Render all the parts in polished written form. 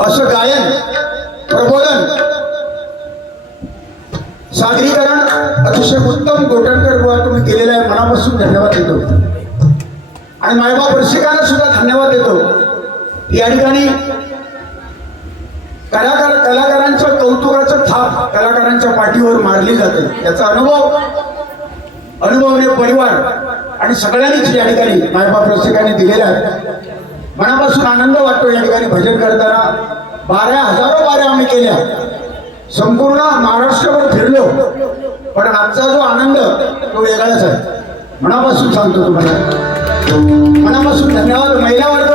असं गायन प्रबोधन सादरीकरण अतिशय उत्तम गोटणकर बुवा तुम्ही केलेलं आहे. मनापासून धन्यवाद देतो आणि मायबाप रसिकांना सुद्धा धन्यवाद देतो. या ठिकाणी कलाकारांचं कौतुकाचं थाप कलाकारांच्या पाठीवर मारली जाते. त्याचा अनुभवने परिवार आणि सगळ्यांनीच या ठिकाणी मायबाप रसिकांनी दिलेला आहे. मनापासून आनंद वाटतो. या ठिकाणी भजन करताना हजारो बाऱ्या आम्ही केल्या, संपूर्ण महाराष्ट्रभर फिरलो, पण आजचा जो आनंद तो वेगळाच आहे. मनापासून सांगतो तुम्हाला, मनापासून धन्यवाद. महिला वर्ग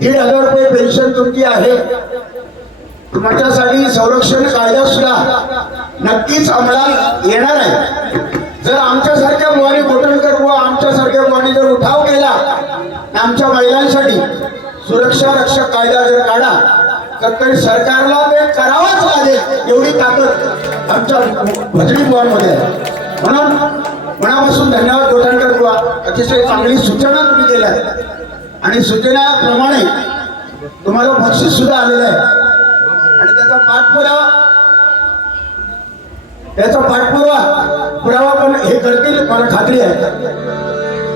1,500 रुपये पेन्शन तुमची आहे. तुमच्यासाठी संरक्षण कायदा सुद्धा नक्कीच अंमलात येणार आहे. जर आमच्यासारख्या बुवानी गोटणकर बुवा आमच्यासारख्या बुवानी जर उठाव केला, आमच्या महिलांसाठी सुरक्षा रक्षक कायदा जर काढा, तर सरकारला ते करावंच लागेल एवढी ताकद आमच्या भजनी बुवांमध्ये आहे. म्हणून मनापासून धन्यवाद गोटणकर बुवा. अतिशय चांगली सूचना तुम्ही केल्या आणि सूचनाप्रमाणे तुम्हाला बक्षीस सुद्धा आलेलं आहे आणि त्याचा पुरावा पण हे करतील मला खात्री आहे.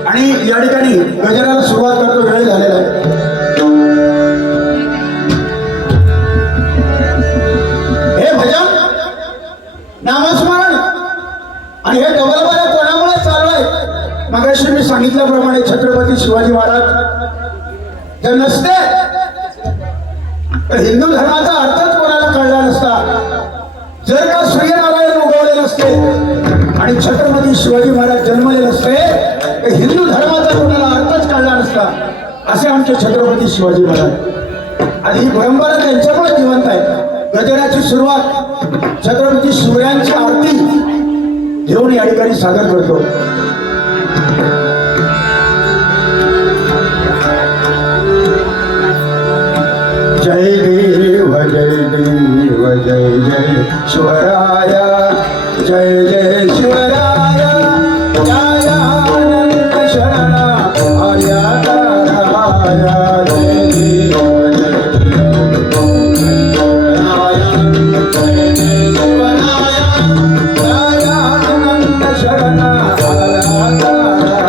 आणि या ठिकाणी गजराला सुरुवात करतो, वेळ झालेला आहे. हे भजन नामस्मरण आणि हे डबल बारा कोणामुळे चालू आहे. मगाशी मी सांगितल्याप्रमाणे छत्रपती शिवाजी महाराज जर नसते तर हिंदू धर्माचा अर्थच कोणाला कळला नसता. जर का सूर्यनारायण उगवले नसते आणि छत्रपती शिवाजी महाराज जन्मले नसते तर हिंदू धर्माचा कोणाला अर्थच कळला नसता. असे आमचे छत्रपती शिवाजी महाराज. आणि ही परंपरा त्यांच्यामुळे जिवंत आहे. गजराची सुरुवात छत्रपती शिवरायांची आरती घेऊन या ठिकाणी सादर करतो. जय देव जय देव जय जय शिवराया, जय जय शिवराया, दयानंद शरण आर्या ताराया. जय देव दयानंद शरण आर्या ताराया.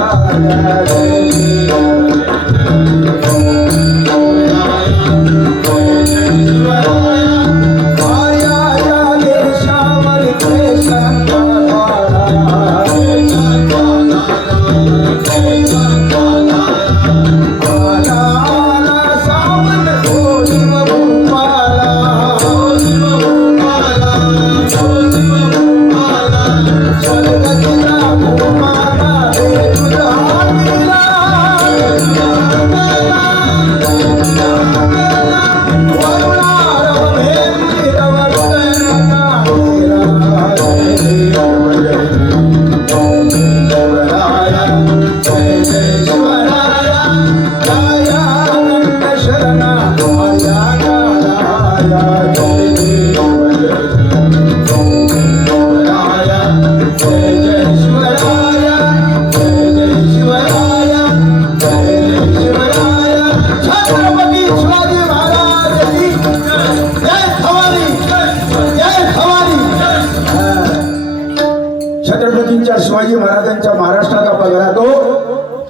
शिवाजी महाराजांच्या महाराष्ट्राचा पगडा तो.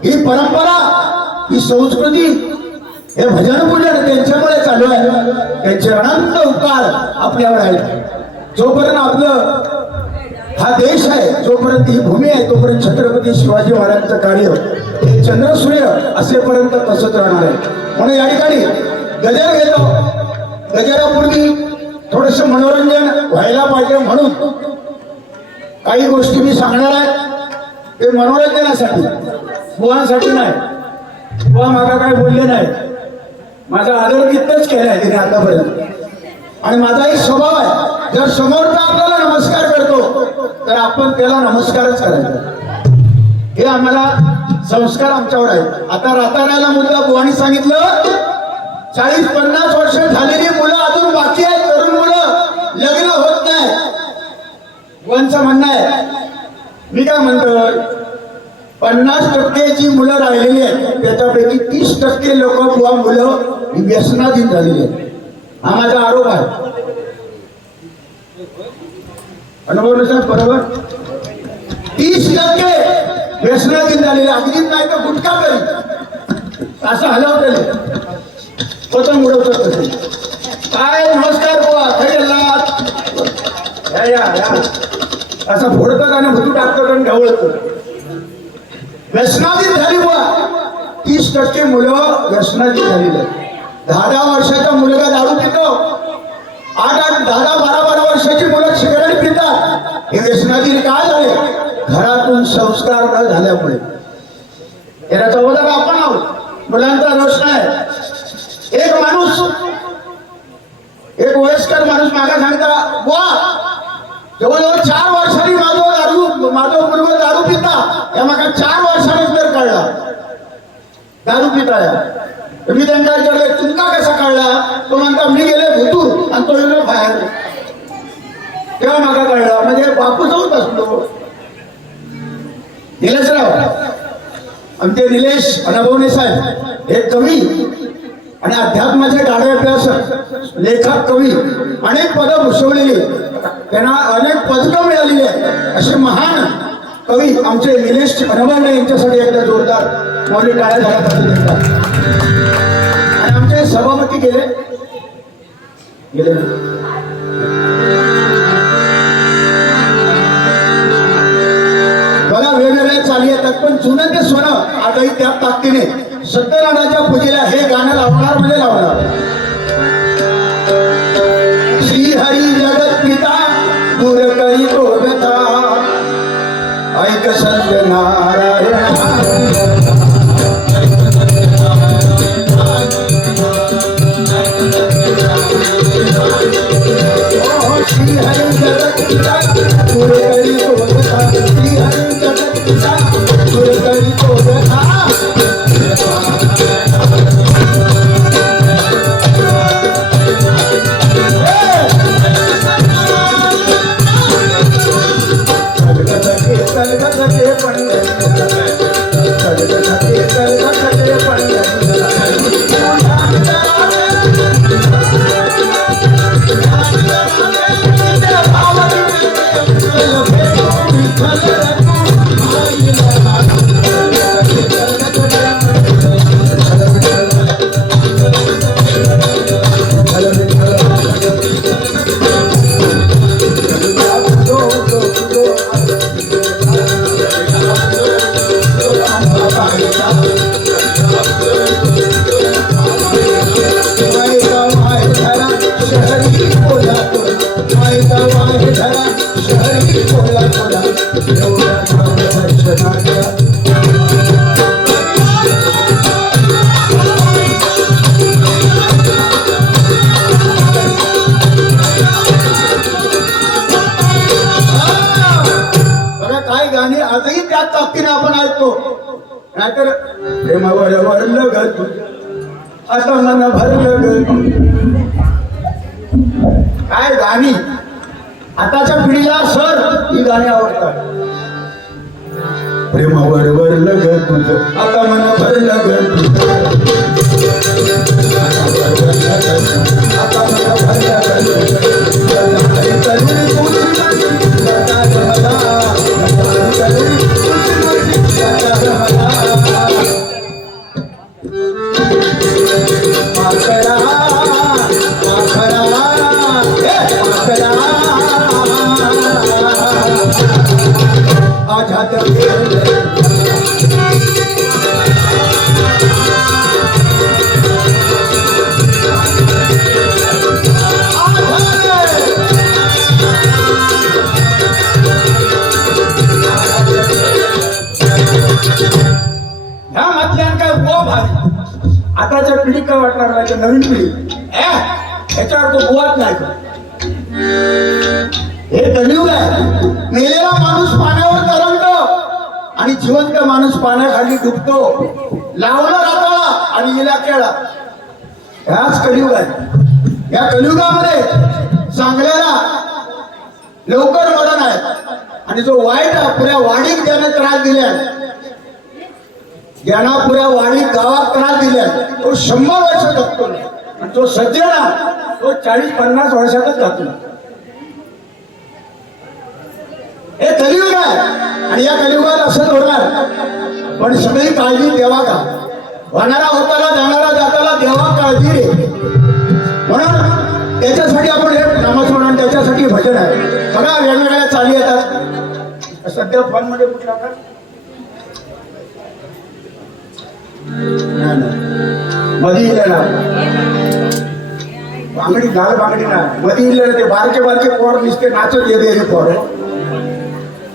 ही परंपरा, ही संस्कृती, हे भजन पूजन त्यांच्यामुळे चालू आहे. त्यांचे अनंत उपकार आपल्यावर आहेत. जोपर्यंत आपलं हा देश आहे, जोपर्यंत ही भूमी आहे, तोपर्यंत छत्रपती शिवाजी महाराजांचं कार्य हे चंद्र सूर्य असेपर्यंत तसंच राहणार आहे. म्हणून या ठिकाणी गजर घेतो. गजरापूर्वी थोडस मनोरंजन व्हायला पाहिजे म्हणून काही गोष्टी मी सांगणार आहे. ते मनोरंजनासाठी, बुवांसाठी नाही. बुवा मागा काय बोलले नाही. माझा आदर तिथंच केला आहे तिने आतापर्यंत. आणि माझा एक स्वभाव आहे, जर समोरचा आपल्याला नमस्कार करतो तर आपण त्याला नमस्कारच करायचा. हे आम्हाला संस्कार आमच्यावर आहेत. आता राताराला मुलगा बुवानी सांगितलं 40-50 वर्ष झालेली मुलं अजून बाकी आहेत. तरुण मुलं लग्न होत नाही. बुवांचं म्हणणं आहे. मी काय म्हणतो, 50% जी मुलं राहिलेली आहेत त्याच्यापैकी 30% लोक बुवा मुलं ही व्यसनाधीन झालेली आहे. हा माझा आरोप आहे. अनुभव साहेब बरोबर. 30% व्यसनाधीन झालेले, अगदीच नाही तर गुटखा करी असं हलवलेलं पतंग उडवतात तसे. काय नमस्कार बुवा, काही या असं फोडतात आणि भुतू टाकतात आणि ढवळतात. व्यसनाधीन झाली बुवा. 30% मुलं व्यसनाधीन झालेली आहेत. 10-10 वर्षाचा मुलगा दारू पितो, 8-8, 10-10, 12-12 वर्षाची मुलं सिगारेट पितात. हे व्यसनाधीन काय झाले? घरातून संस्कार न झाल्यामुळे. याला जबाबदार आपण आहोत, मुलांचा दोष नाही. एक माणूस, एक वयस्कर माणूस मागा सांगता, बुवा जवळजवळ 4 वर्षांनी माझा मुलगा दारू पिता. या मागा 4 वर्षांनीच तर कळला दारू पिता. मी त्यांना विचारले तुमका कसा कळला? तो म्हणता मी गेले भुतूर आणि तो गेलो बाहेर. तेव्हा मागा कळला. म्हणजे बापू जाऊच असतो. निलेशराव आमचे निलेश अनुभवणे साहेब हे कवी आणि अध्यात्माचे गाढे अभ्यासक, लेखक, कवी, अनेक पदं भूषवलेली, त्यांना अनेक पदकं मिळालेली आहेत. असे महान कवी आमचे निलेश अनुभवणे यांच्यासाठी एकदा जोरदार मौलिक टाळ्या झाल्या पाहिजे. आणि आमचे सभापती गेले बघा, वेगवेगळ्या चाली येतात, पण जुनं ते सोनं आजही त्या ताकदीने सत्यनारायणाच्या पूजेला हे गाणं लावणार म्हणजे लावणार. श्री हरी जगत पिता दूर करी तो व्यथा, ऐक सत्यनारायण. श्री हरी जगत पिता दूर करी तो व्यथा, श्री हरी जगत पिता दूर करी तो व्यथा. आजही त्याच ताकदीने आपण ऐकतो. नाहीतर प्रेमावर वरलं ग आता मन भरलं ग. काय गाणी आताच्या पिढीला सर ही गाणी आवडतात. प्रेमावर वरलं ग तुझं आता मन भरलं ग तुझं, आता मन भरलं ग. आताच्या पिढी काय वाटणार नाही, नवीन पिढी ह्याच्यावर तो बुवाच नाही. हे कलियुग आहे. मेलेला माणूस पाण्यावर तरंगतो आणि जिवंत माणूस पाण्याखाली डुबतो. लावलं राहता आणि गेला केळा. ह्याच कलियुग आहे. या कलियुगामध्ये चांगल्याला लवकर मरण आहे आणि जो वाईट पुऱ्या वाढीत त्याने त्रास दिले ज्यांना पुऱ्या वाडी गावात त्रास दिल्या तो 100 वर्ष जगतो आणि तो सज्जन तो 40-50 वर्षातच जातो. हे कलियुग आहे आणि या कलियुगात असंच होणार. पण सगळी काळजी देवा का होणारा होताला जाणारा जाताला देवा काळजी रे. म्हणून त्याच्यासाठी आपण हे नामस्मरण त्याच्यासाठी भजन आहे. बघा वेगवेगळ्या चाली येतात. सध्या फॉर्म मध्ये कुठला का मधी इलेला बांगडी लाल बांगडी ना मधी इलेला ते बारके बारके पोर दिसते नाचत येते पोर.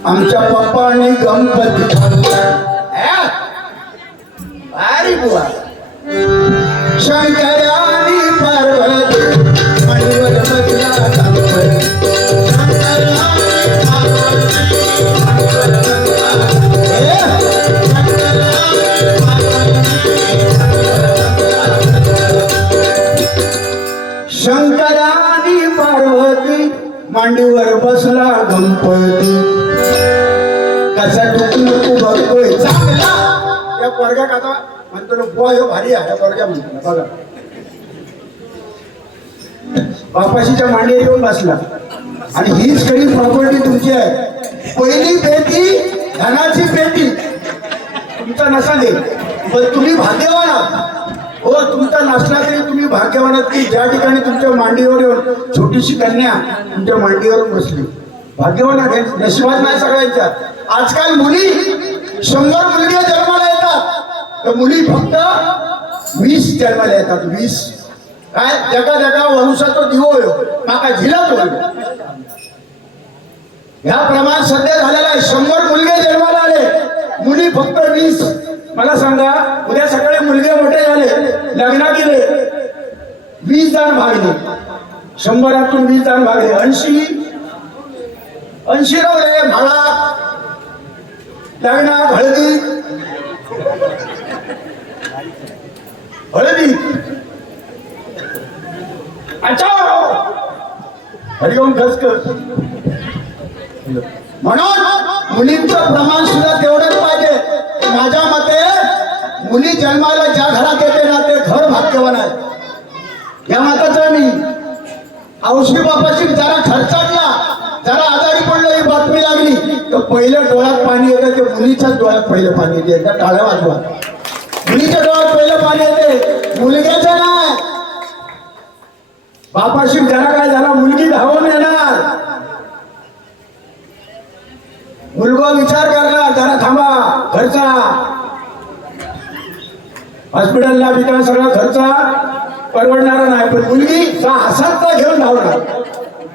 आमच्या पप्पांनी गणपती भारी बुवा शंकरानी पार्वती मणिवर बसला गणपती. शंकरानी पार्वती मांडीवर बसला गणपती. कसा टुकू बघतोय चांगला या पोरग्या का म्हणतो ना बुवा ह्यो भारी आहे. पोरग्या म्हणतो बघा बापाशीच्या मांडीवर येऊन बसला आणि हीच खरी प्रॉपर्टी तुमची आहे. पहिली पेटी धनाची पेटी तुमचा नसा दे पण तुम्ही भाग्यवान आहात. हो तुमचा नसला तरी तुम्ही भाग्यवान आहात की ज्या ठिकाणी तुमच्या मांडीवर येऊन छोटीशी कन्या तुमच्या मांडीवर बसली. भाग्यवान आहे नशिबात नाही सगळ्यांच्या. आजकाल मुली 100 मुलगी जन्माला येतात तर मुली फक्त 20 जन्माला येतात. 20 काय जगा जगा वंशाचा दिवो माका झिलत होय. ह्या प्रमाण सध्या झालेला आहे. 100 मुलगे जन्माला आले मुली फक्त 20. मला सांगा उद्या सकाळी मुलगे मोठे झाले लग्न केले 20 जण भागले. 100तून 20 जण भागले 80 रे म्हणा लग्नात हळदी हळदी अच्छा हरिओम खसखस. म्हणून मुलींचं प्रमाण सुद्धा तेवढंच पाहिजे. माझ्या मते मुली जन्माला ज्या घरात येते ना ते घर भाग्यवान आहे. या माताचं मी औषधी बापाची जरा खर्चाटला जरा आजारी पडलं ही बातमी लागली तर पहिलं डोळ्यात पाणी येतं. ते मुलीच्याच डोळ्यात पहिलं पाणी येते. एकदा टाळ्या वाजवा. मुलीच्या डोळ्यात पहिलं पाणी येते मुलग्याचं नाही. बापाशी जरा काय झाला मुलगी धावून येणार. मुलगा विचार करणार जरा थांबा खर्चा हॉस्पिटलला बिका सगळा खर्चा परवडणारा नाही. पण मुलगी हसात घेऊन धावणार.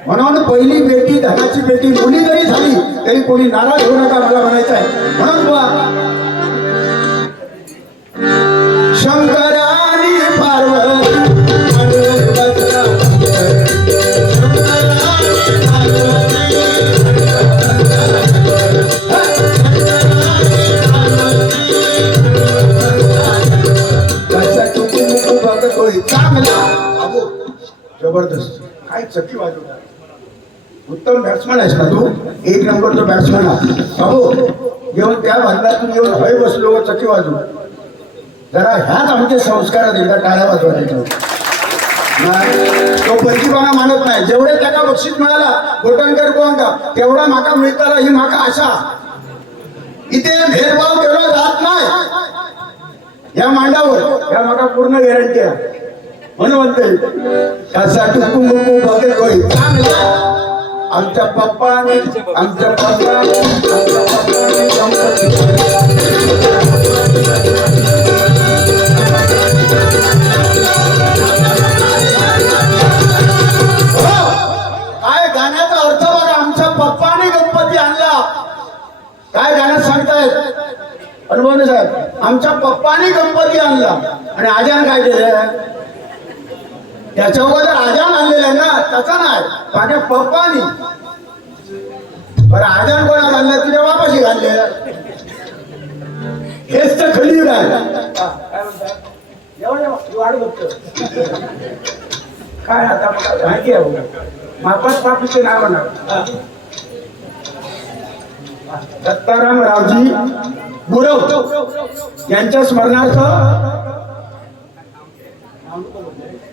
म्हणून पहिली बेटी धनाची बेटी मुली जरी झाली तरी कोणी नाराज होऊ नका मला म्हणायचं आहे. म्हणून शंकरानी पार्वती जबरदस्त काय चक्की वाजवतात. उत्तम बॅट्समॅन आहेस ना तू. 1 नंबरचा बॅट्समॅन आहे बाबू. येऊन त्या भांडणातून येऊन हय बसलो व चक्की वाजवू. जरा ह्याच आमचे संस्कार एकदा टाळ्या वाजवायच्या. तो बंदीपणा मानत नाही. जेवढे त्याला बक्षीस मिळाला गोटणकर गोंगा तेवढा माका मिळताना ही माका आशा. इथे भेदभाव केला जात नाही या मांडावर. या माका पूर्ण गॅरंटी आहे. म्हणून म्हणते कसा टुकू मुकू बघतोय चांगला आमच्या पप्पाने आमच्या पप्पाने काय गाण्याचा अर्थ बघा. आमच्या पप्पाने गणपती आणला. काय गाण्यात सांगतायत अनुभव साहेब. आमच्या पप्पाने गणपती आणला आणि आजान काय केलं त्याच्या अगोदर आजान आणलेलं आहे ना त्याचा नाही माझ्या पप्पानी. बरं आजान कोणा घाललं तुझ्या बापाशी घालले. हेच तर खरी आहे. वाढ बघतो काय आता माहिती आहे मापास बापूचे नाव ना दत्ताराम रावजी गुरव यांच्या स्मरणार्थ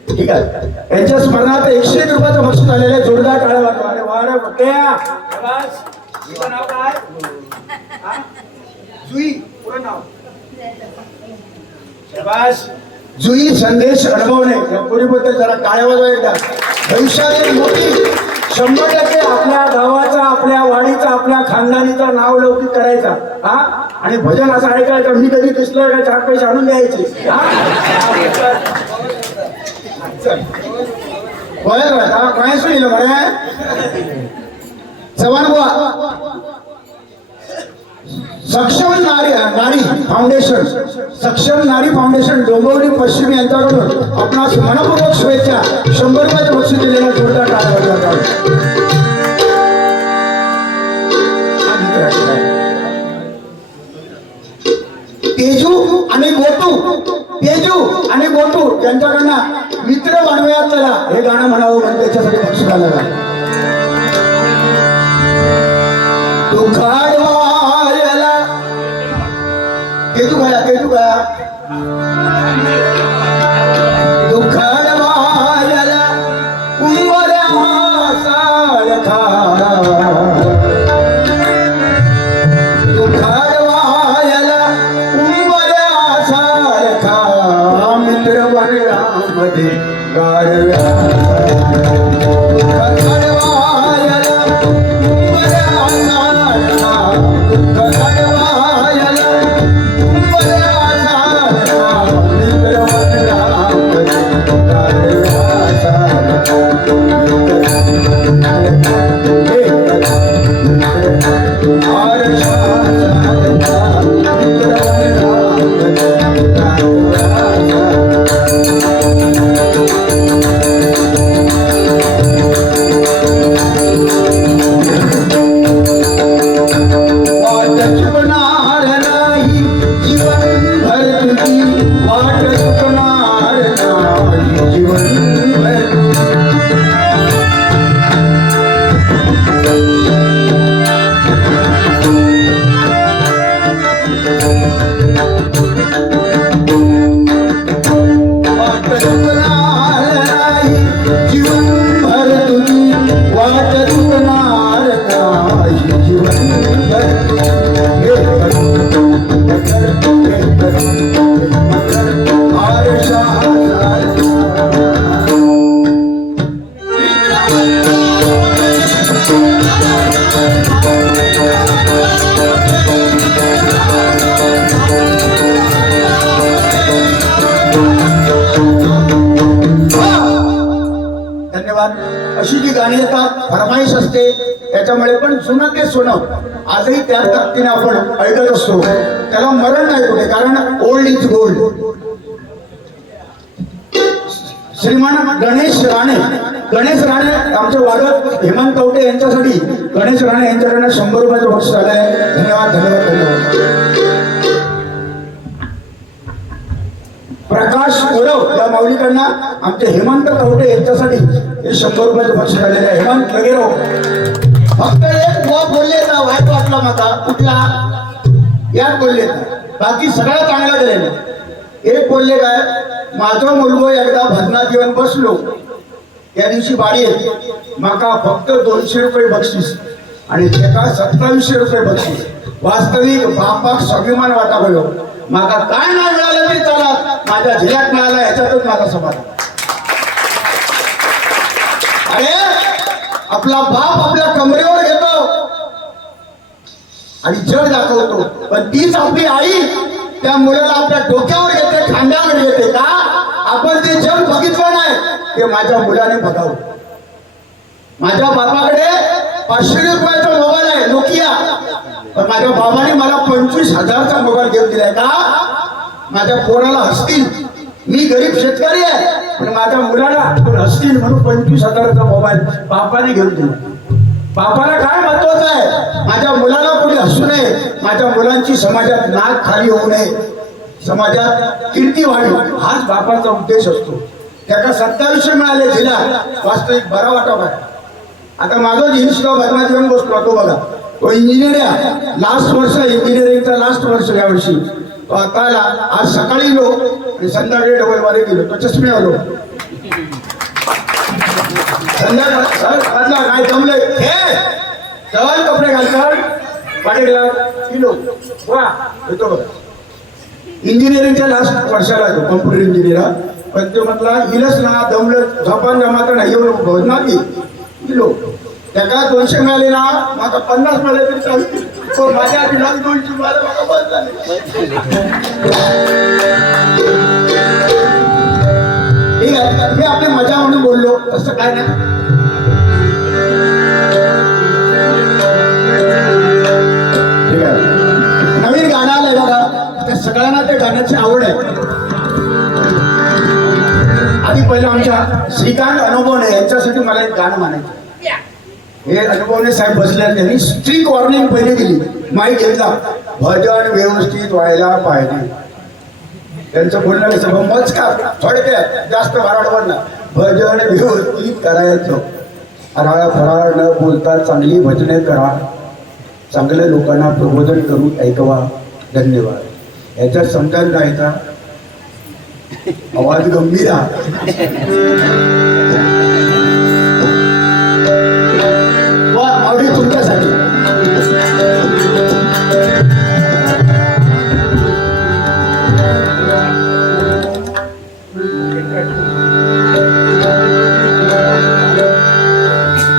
ठीक आहे, यांच्या स्मरणार्थ 101 रुपयाचं बक्षीस आलेलं आहे. जोरदार टाळ्या वाजवा. अरे वा रे बट्ट्या. शाबास. तुझं नाव काय? हा? जुई. पुरं नाव. शाबास. जुई संदेश अनुभवणे या पोरीबद्दल जरा टाळ्या वाजवा एकदा. भविष्यातील मोठी 100% आपल्या गावाचा, आपल्या वाडीचा, आपल्या खानदानीचा नाव लौकिक करायचा. हा, आणि भजन असं ऐकायचं. मी कधी दिसलं का 4 पैसे आणून द्यायचे. काय सुनील चव्हाण बुवा. सक्षम नारी फाउंडेशन, सक्षम नारी फाउंडेशन डोंबिवली पश्चिम यांच्याकडून आपणास मनपूर्वक शुभेच्छा. 100 रुपयाचे बक्षीस दिलेला जोरदार टाळ्या. तेजू आणि गोटू यांच्याकडनं मित्र बनवूयात चला हे गाणं म्हणावं म्हणून त्याच्यासाठी बक्षीस आलेला. तेजू गाया दुखाडवायला उंबऱ्या सारखा, दुखाडवायला उंबऱ्या सारखा मित्र बनल्यामध्ये गारव्या. अशी जी गाणी येतात, फरमाईश असते, त्याच्यामुळे पण जुनं ते सोनं आजही त्याच ताकदीने आपण ऐकत असतो. त्याला मरण नाही कुठे, कारण old is gold. Shriman Ganesh Rane आमचे वादक हेमंत कवटे यांच्यासाठी गणेश राणे यांच्याकडनं 100 रुपयाचं बक्षीस आलं आहे. धन्यवाद. प्रकाश गौरव या माऊलीकडनं आमचे हेमंत कवटे यांच्यासाठी हे 100 रुपयाचं बक्षीस आलेलं आहे. हेमंत वगैरे फक्त एक बुवा बोलले ना, वाईट वाटला माझा कुठला यात बोलले, बाकी सगळं चांगलं गेलेलं. एक बोलले काय, माझं मुलगो एकदा भजनात येऊन बसलो, त्या दिवशी बारी आहे, माका फक्त 200 रुपये बक्षीस आणि त्याका 2700 रुपये बक्षीस. वास्तविक बापाक स्वाभिमान वाटा बोलो, माका काय नाही मिळालं तरी चालत, माझ्या झिल्यात मिळाला ह्याच्यातच माझा समाधान. अरे आपला बाप आपल्या कमरेवर घेतो आणि जग दाखवतो, पण तीच आपली आई त्या मुलाला आपल्या डोक्यावर घेते, खांद्यावर घेते. का आपण ते जग बघितलं नाही, ते माझ्या मुलाने बघावं. माझ्या बापाकडे 500 रुपयाचा मोबाईल आहे नोकिया, पण माझ्या बाबाने मला 25,000चा मोबाईल घेऊन दिलाय. का माझ्या पोराला हसतील, मी गरीब शेतकरी आहे, पण माझ्या मुलाला हसतील म्हणून 25,000चा मोबाईल बापाने घेऊन दिला. बापाला काय महत्वाचं आहे, माझ्या मुलाला कोणी हसू नये, माझ्या मुलांची समाजात नाक खाली होऊ नये, समाजात कीर्ती वाढी, हाच बापाचा उद्देश असतो. त्याला 2700 मिळाले जिल्हा, वास्तविक बरा वाटावा. आता माझा जीन सुद्धा भजनात येऊन बसलो तो बघा, तो इंजिनियर आहे, लास्ट वर्ष इंजिनिअरिंगचा लास्ट वर्ष यावर्षी. तो आता आला, आज सकाळी लो आणि संध्याकाळी डबलवारी गेलो तो चष्मे आलो संध्याकाळ काय जमले हे चल कपडे घालतात पाटील किलो वा येतो बघा इंजिनिअरिंगच्या लास्ट वर्षाला येतो कॉम्प्युटर इंजिनियर पण तो म्हटला हिलच ना दमलं झपान जमात नाही एवढं भोजना की किलो त्याला 200 मिळाले ना माझा 50 मिळाले तरी चालते तो माझ्या आधी 200 मिळाले मला बस झाले ठीक आहे हे आपली मजा म्हणून बोललो तसं काय नाही ठीक आहे नवीन गाणं आलंय बघा त्या सगळ्यांना ते गाण्याची आवड आहे आधी पहिलं आमच्या श्रीकांत अनुभवने यांच्यासाठी मला एक गाणं म्हणायचं हे अनुभवने साहेब बसले त्यांनी स्ट्रिक्ट वॉर्निंग पहिले दिली माहीत घेतला भजन व्यवस्थित व्हायला पाहिजे त्यांचं बोलणं कसं मजकार थोडक्यात जास्त वारडवर ना भजन व्यवस्थित करायचं हराळ फराळ न बोलता चांगली भजने करा चांगल्या लोकांना प्रबोधन करून ऐकवा धन्यवाद याच्यात समजायला जायचा आवाज गंभीर तुमच्यासाठी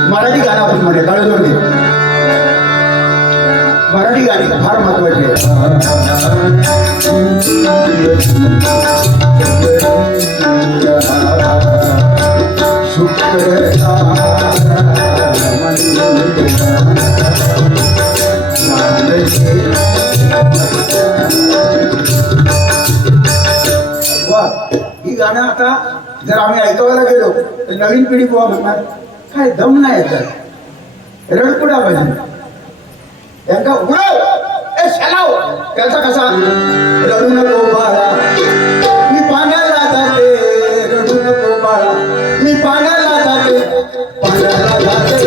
मराठी गाणं आपण म्हणे काळजोडी मराठी गाणी फार महत्वाची ही गाणं आता जर आम्ही ऐकायला गेलो तर नवीन पिढी बुवा म्हणणार काय दम नाही येतात रडकुडा पाहिजे त्यांचा उडव त्याचा कसा रडू नको बाळा मी पाण्याला जाते रडू नको बाळा मी पाण्याला जाते पाण्याला जाते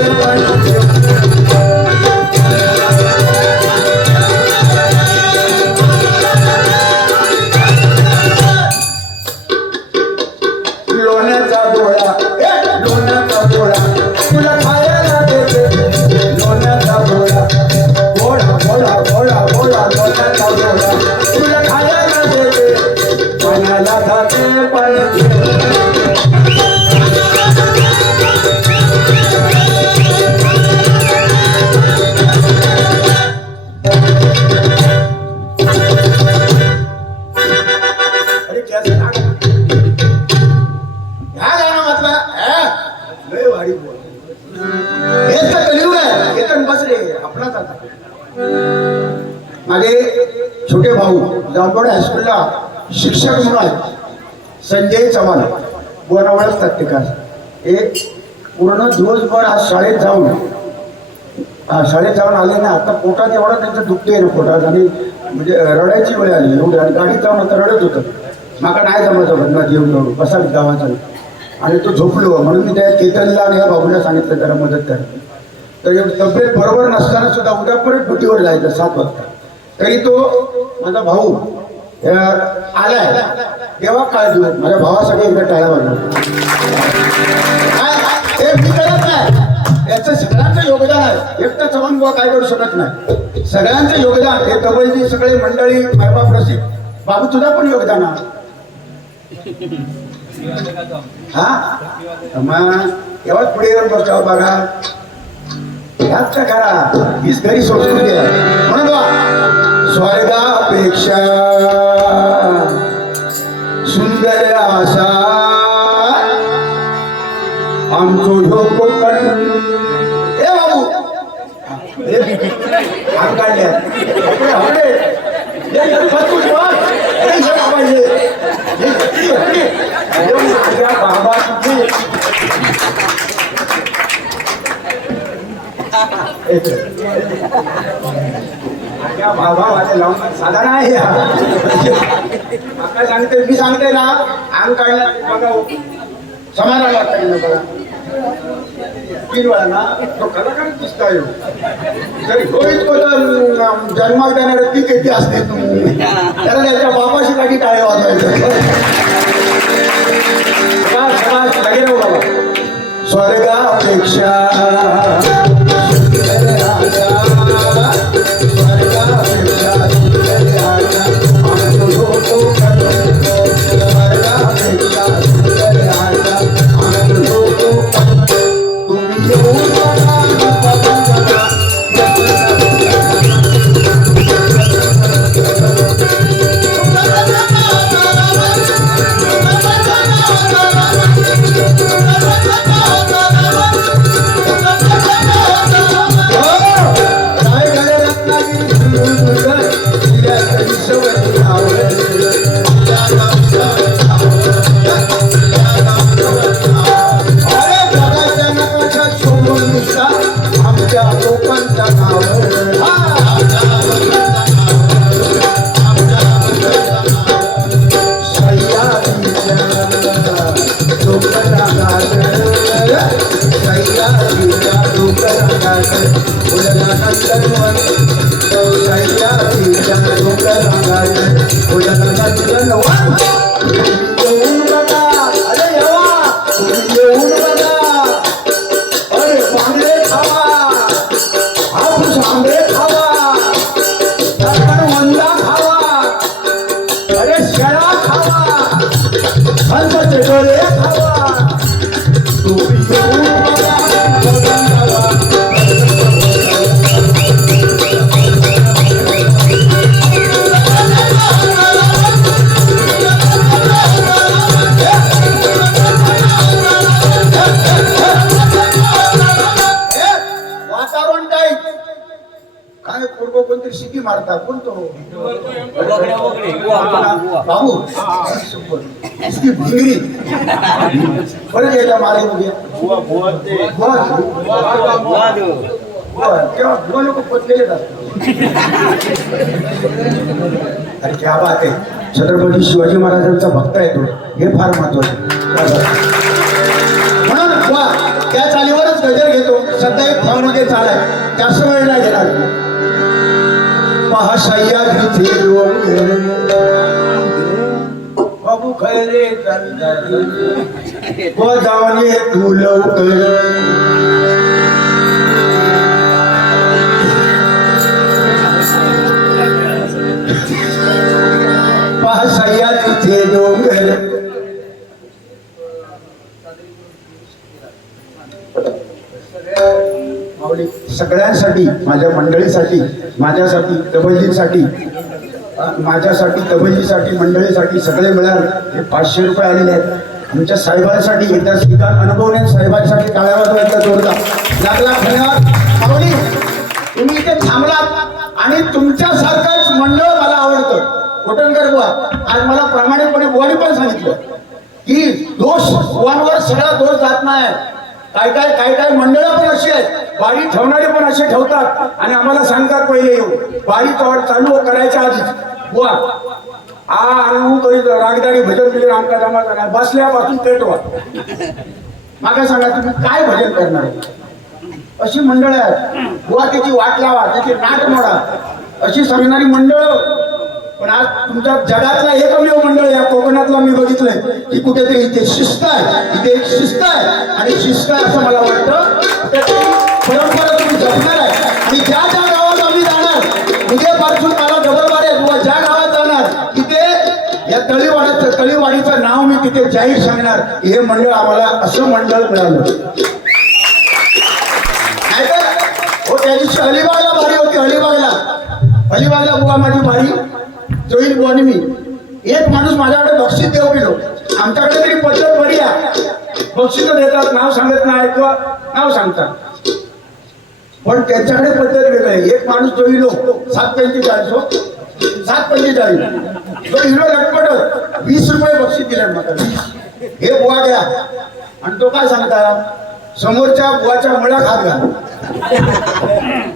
लोण्याचा गोळा लोण्याचा गोळा तुला खायला देते लोण्याचा गोळा गोळा गोळा गोळा गोळा लोण्याचा गोळा तुला खायला देते पाण्याला जाते पाण्याची माझे छोटे भाऊ जांभोड हायस्कूलला शिक्षक म्हणून आहेत संजय चव्हाण बोरावळच तक्तेकार हे पूर्ण दिवसभर आज शाळेत जाऊन आले ना आता पोटात एवढा त्यांचं दुखते ना पोटात आणि म्हणजे रडायची वेळ आली एवढी आणि गाडीत जाऊन आता रडत होतं माका नाही जमायचं भजनात येऊन जाऊन बसा गावाचा आणि तो झोपलो म्हणून मी त्या केतनला आणि या भाऊला सांगितलं जरा मदत करा तर तब्येत बरोबर नसताना सुद्धा उद्या परत ड्युटीवर जायचं 7 वाजता तरी तो माझा भाऊ आलाय तेव्हा काय दिवस माझ्या भावासाठी एकदा टाळ्या वाजवल्या हे मी करत नाही त्याचं सगळ्यांचं योगदान आहे एकटं चव्हाण बुवा काय करू शकत नाही सगळ्यांचं योगदान हे तबलची सगळे मंडळी मायबा प्रसिद्ध बाबू तुझा पण योगदान हा मग तेव्हाच पुढे येऊन बसतो बघा ह्याच करा हीच घरी संस्कृती आहे म्हणून स्वर्गापेक्षा सुंदर आशा आमचो ह्यो कोकण ए बाबू आम काढल्या बाबा बाबा माझे लावून साधा नाही सांगते मी सांगते ना अंग काढला बघा समाधान वाटतं बघा तीन वेळा ना तो कलाकार दिसताय तरी होईच जन्मात देणारे ती किती असते त्याला त्याच्या बापाशी काही टाळे वाजवायचं लगे राहू बाबा स्वर्गापेक्षा कोणतरी शिटी मारता कोणतो बाबू भिंगरी परत यायला मारे तेव्हा दोन लोक पचलेले अरे क्या बात आहे छत्रपती शिवाजी महाराजांचा भक्त आहे तो हे फार महत्वाचं म्हणून त्या चालीवरच गजर घेतो सध्या एक भावमध्ये चाल आहे जास्त वेळ नाही घेणार महाशय्या तिथे बाबू खरे जावणे तू लवकर महाशय्या तिथे डोंगर सगळ्यांसाठी माझ्या मंडळीसाठी माझ्यासाठी तबलजीसाठी माझ्यासाठी तबलजीसाठी मंडळीसाठी सगळे मिळाल हे 500 रुपये आलेले आहेत आमच्या साहेबांसाठी एकदा स्वीकार अनुभवणे साहेबांसाठी टाळ्या वाजवायचा जोरदार लाख लाख धन्यवाद माऊली तुम्ही इथे थांबलात आणि तुमच्यासारखंच मंडळ मला आवडतं कोटणकर बुवा आज मला प्रामाणिकपणे बुवानी पण सांगितलं की दोष बुवांवर सगळा दोष जात नाही काय काय मंडळं पण अशी आहेत वारी ठेवणारे पण असे ठेवतात आणि आम्हाला सांगतात पहिले येऊ वारी चालू करायच्या आधी बुवा रागदारी भजन बिजन आमका जमाचा नाही बसल्यापासून पेटवा माका सांगा तुम्ही काय भजन करणार अशी मंडळ आहेत बुवा त्याची वाट लावा त्याची नाट मोडा अशी सांगणारी मंडळ पण आज तुमच्या जगातला एकमेव मंडळ या कोकणातला मी बघितलंय की कुठेतरी इथे शिस्त आहे इथे एक शिस्त आहे आणि शिस्त आहे असं मला वाटतं परंपरा तुम्ही जपणार आहे आणि ज्या ज्या गावात आम्ही जाणार उद्यापासून मला डबल मारेल ज्या गावात जाणार तिथे या तळीवाडीचं नाव मी तिथे जाहीर सांगणार हे मंडळ आम्हाला असं मंडळ मिळालं नाहीतर हो त्या दिवशी अलिबागला बारी होती अलिबागला बुवा माझी बारी जोईल बुवानी मी एक माणूस माझ्याकडे बक्षीस देऊ गेलो आमच्याकडे तरी पद्धत बरी आहे बक्षीस देतात नाव सांगत नाही किंवा नाव सांगतात पण त्यांच्याकडे पद्धत वेगळी आहे एक माणूस जो हिरो 745 हो 745 जो हिरो लटपट 20 रुपये बक्षीस दिले मला हे बुवा घ्या आणि तो काय सांगता समोरच्या बुवाच्या मुळा खात घाल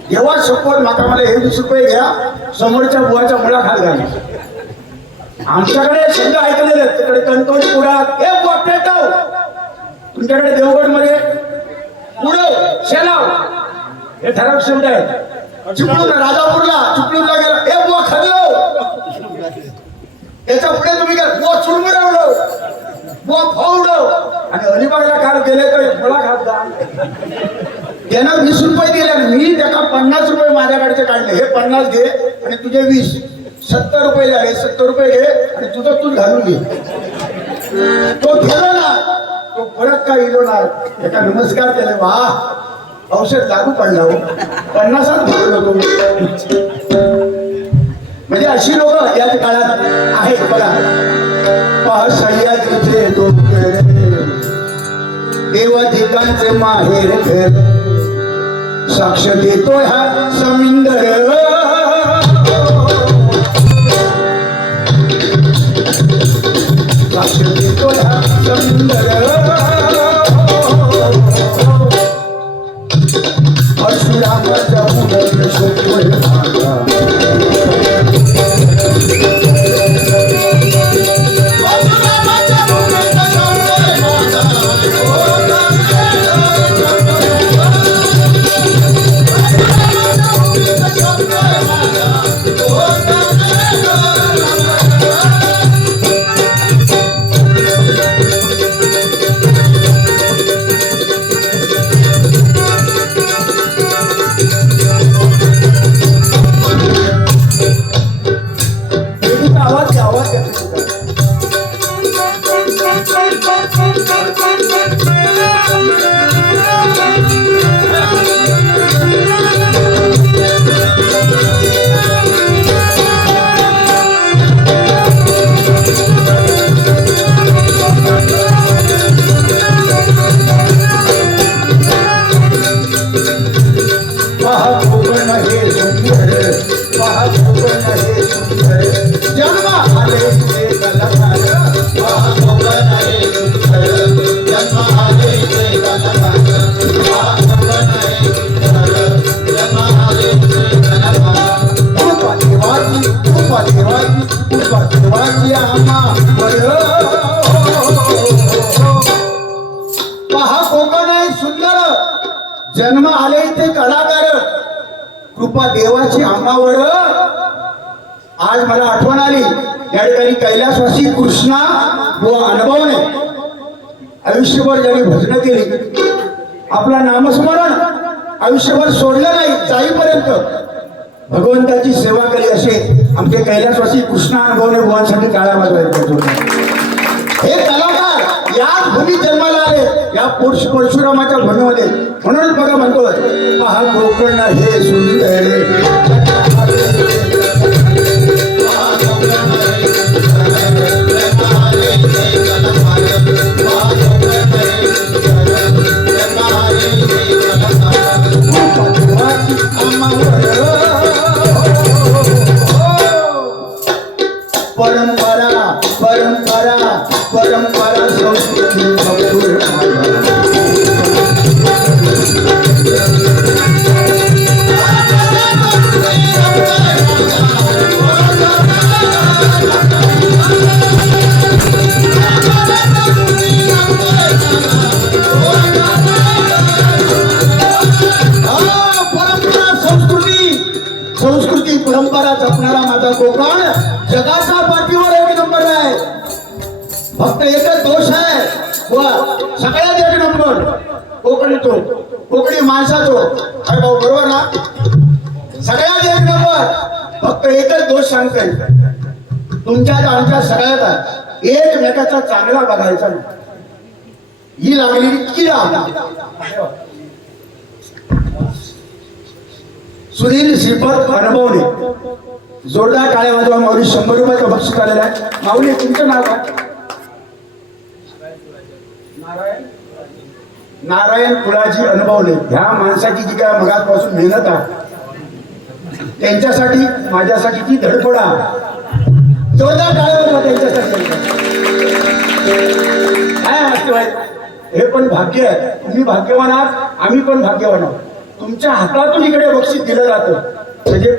जेव्हा सपोज मला हे 20 रुपये घ्या समोरच्या बुवाच्या मुळा खात घाल आमच्याकडे शब्द ऐकलेले तिकडे कणकवली पुरात हे बुवा पेटव तुमच्याकडे देवगड मध्ये पुढे शेलाव हे ठराविक शब्द आहे. चिपळूण राजापूरला चिपळूणला गेला ए बुवा खाल्लो, त्याच्या पुढे तुम्ही गेला बुवा चुरमुरवलो, बुवा फावडो, आणि अलिबागला काल गेले तर मला खात जा. त्यानं 20 रुपये दिले, मी त्याला 50 रुपये माझ्याकडचे काढले, हे 50 घे आणि तुझे 20, 70 रुपये झाले. 70 रुपये घे आणि तुझं तू घालून घे. तो गेलो ना, तो परत काय येलो ना, त्याचा नमस्कार केले, वा औषध लागू पडला हो, 50च भरलो तो. म्हणजे अशी लोक याच काळात आहेत बघा. पहा सह्याद्रीचे डोंगर, देवाधिकांचे माहेर घर, साक्ष देतो हा समिंदर, साक्ष देतो हा समिंदर. परशुरामाच्या मुलाने शोधतोय माझा, जन्म आले ते कलाकार, कृपा देवाची आम्हावर. आज मला आठवण आली, या ठिकाणी कैलासवासी कृष्णा व अनुभवने आयुष्यभर ज्यांनी भजन केली, आपला नामस्मरण आयुष्यभर सोडलं नाही, जाईपर्यंत भगवंताची सेवा केली, असे आमचे कैलासवासी कृष्णा अनुभवने बुवांसाठी काळा वाजवायला. हे कलाकार याच भूमीत जन्माला आले, या परशुरामाच्या भूमीमध्ये. म्हणूनच बघा म्हणतोय, पहा कोकण हे सुंदर, परंपरा परंपरा परंपरा संस्कृती भरपूर. संस्कृती परंपरा जपणारा माझा कोकण जगाचा पाठीवर 1 नंबर आहे. फक्त एकच दोष आहे, सगळ्यात 1 नंबर कोकणी, तो कोकणी माणसाचो. काय भाऊ बरोबर ना? सगळ्यात 1 नंबर. फक्त एकच दोष सांगते, तुमच्या आमच्या सगळ्यात एकमेकाचा चांगला बघायचा. ही लागली इतकी सुनील श्रीपद अनुभवने जोरदार टाळ्या वाजवा. माऊली 100 रुपयाचं बक्षीस आलेलं आहे. माऊली तुमचं नाव काय? नारायण फुलाजी अनुभवले. ह्या माणसाची जी काय मगापासून मेहनत आहे, त्यांच्यासाठी माझ्यासाठी ती धडपडा. जोरदार टाळ्या वाजवा त्यांच्यासाठी. काय वाटतं, हे पण भाग्य आहे. तुम्ही भाग्यवान आहात, आम्ही पण भाग्यवान आहोत. तुमच्या हातातून इकडे बक्षीस दिलं जातं, म्हणजे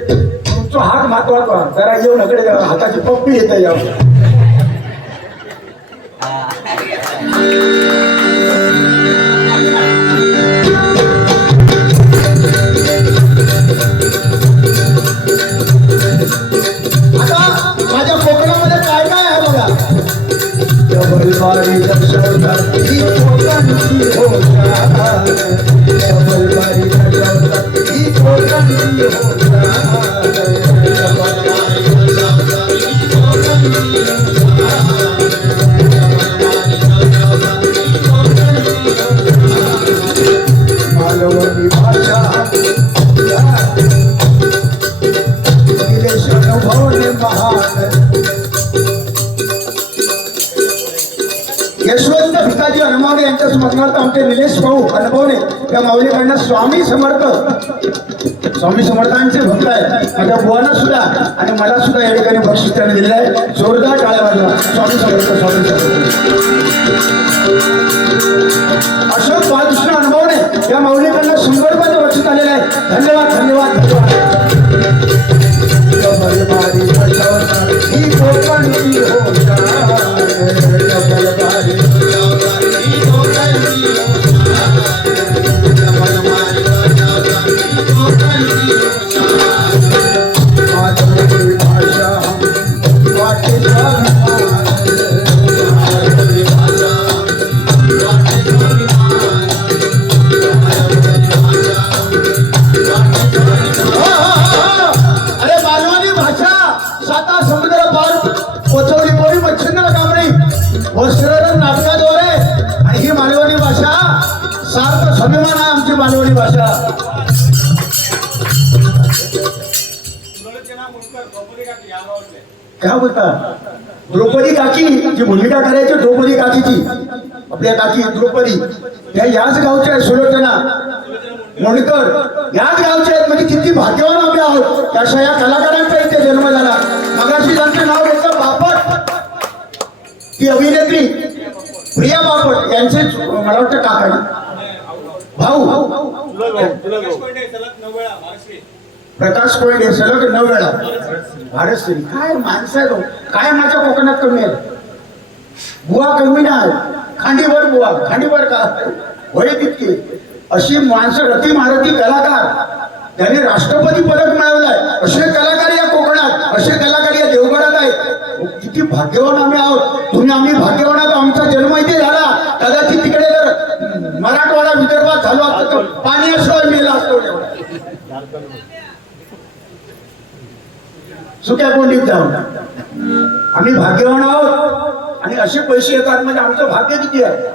तुमचा हात महत्वाचा. जरा येऊन इकडे हाताची पप्पी येते यावं. समर्थ आमचे निलेश भाऊ अनुभवने त्या माऊलीकडनं स्वामी समर्थांचे भक्त आहे. माझ्या बुवांना सुद्धा आणि मला सुद्धा या ठिकाणी बक्षीस त्याने दिलेलं आहे. जोरदार टाळ्या वाजवा. स्वामी समर्थ, स्वामी समर्थ. अशोक बालकृष्ण अनुभवने या माऊलीकडनं 100 रुपयाचं बक्षीस आलेलं आहे. धन्यवाद, धन्यवाद, धन्यवाद. स्वाभिमान आहे आमची मालवणी भाषा. काय बोलता? द्रौपदी काकी जी भूमिका करायची द्रौपदी काकीची, आपल्या काकी द्रौपदी त्या याच गावच्या आहेत. सुलोचना मोणकर याच गावच्या आहेत. म्हणजे किती भाग्यवान आम्ही आहोत. अशा या कलाकारांचा इथे जन्म झाला. मगाशी ज्यांचं नाव घेतलं बापट, ती अभिनेत्री प्रिया बापट यांचे मला वाटतं काका भाऊ प्रकाश कोयडे सलग 9 वेळा भारतश्री. काय माणसं आहे, काय माझ्या कोकणात कमी आहे. बुवा कमी नाही, खांडीवर बुवा, खांडीवर का वय तितकी. अशी माणसं रती महारथी कलाकार त्यांनी राष्ट्रपती पदक मिळवलंय. असे कलाकार या कोकणात, असे कलाकार या देवगडात आहेत. किती भाग्यवान आम्ही आहोत. तुम्ही आम्ही भाग्यवान आहोत. आमचा जन्म इथे झाला. कदाचित तिकडे जर मराठवाडा विदर्भात झालो असतो तर पाण्याशिवाय मेला असतो. सुक्या कोंडीत जाऊन आम्ही भाग्यवान आहोत. आणि असे पैसे येतात म्हणजे आमचं भाग्य किती आहे.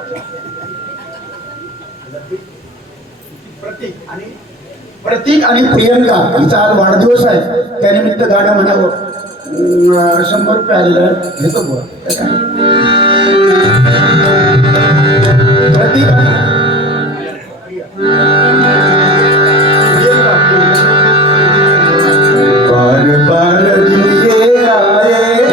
प्रतीक आणि प्रियंका हिचा आज वाढदिवस आहे. त्यानिमित्त गाणं म्हणावं. 100 रुपये आलेलं आहे. घेतो बुवा. प्रतीक बार बार दिए आए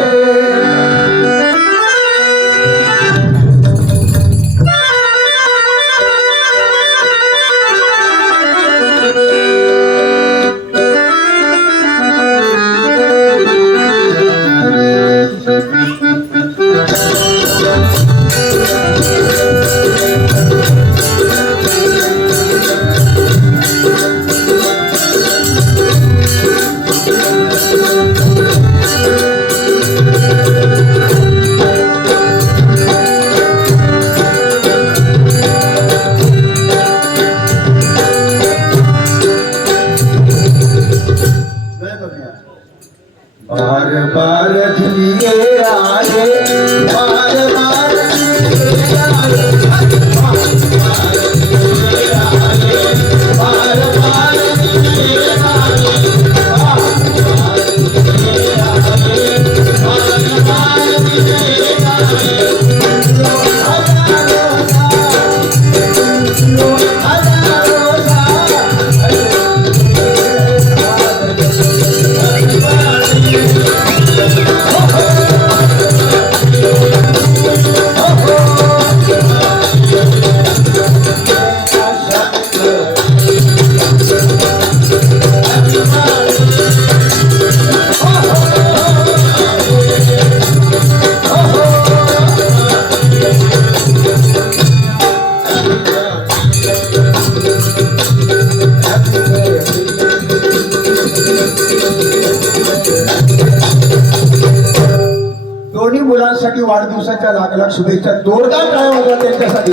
मुलांसाठी वाढदिवसाच्या लाख लाख शुभेच्छा. जोरदार टाळ्या वाजवा त्यांच्यासाठी.